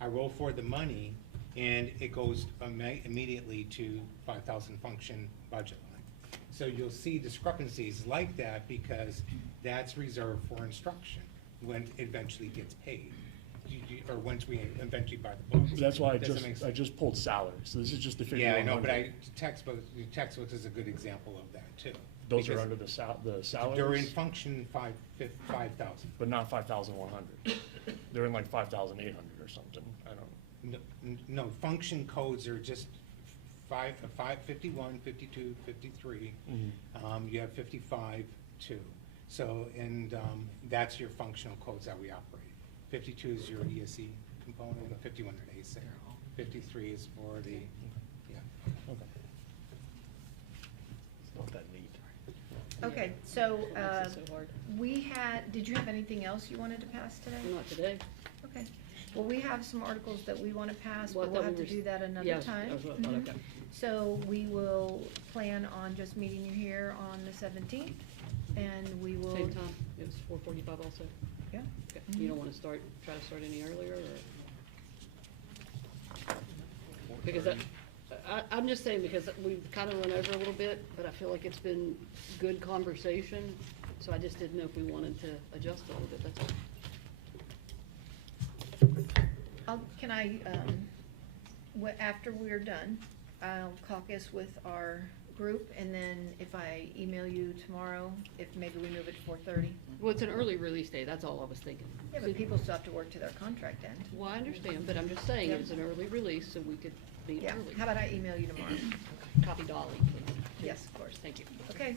I roll forward the money and it goes immediately to 5,000 function budget line. So you'll see discrepancies like that because that's reserved for instruction when it eventually gets paid. Or once we eventually buy the books. That's why Does that make sense? I just pulled salaries, so this is just the Yeah, I know, but 5100. textbooks is a good example of that too. Those are Because under the salaries? They're in function 5,000. But not 5,100. They're in like 5,800 or something, I don't. No, function codes are just 51, 52, 53. You have 55 too. So, and that's your functional codes that we operate. 52 is your ESE component, and 51 are ASIC. 53 is for the, yeah. Okay. It's not that neat. Okay, so, Makes it so hard. did you have anything else you wanted to pass today? Not today. Okay, well, we have some articles that we want to pass, Well, I but we'll thought have we to were do that another yeah, time. that's what I thought, Mhm. okay. So we will plan on just meeting you here on the 17th, and we will. Same time, it was 4:45 also? Yeah. Okay. Mhm. You don't want to try to start any earlier, or? Because I'm just saying, because we've kind of run over a little bit, but I feel like it's been good conversation, so I just didn't know if we wanted to adjust a little bit, that's all. Can I, after we're done, I'll caucus with our group, and then if I email you tomorrow, if maybe we move it to 4:30. Well, it's an early release day, that's all I was thinking. Yeah, but people still have to work to their contract end. Well, I understand, but I'm just saying, Yeah. it's an early release, so we could meet Yeah, early. how about I email you tomorrow? Copy Dolly, please. Yes, of course. Thank you. Okay,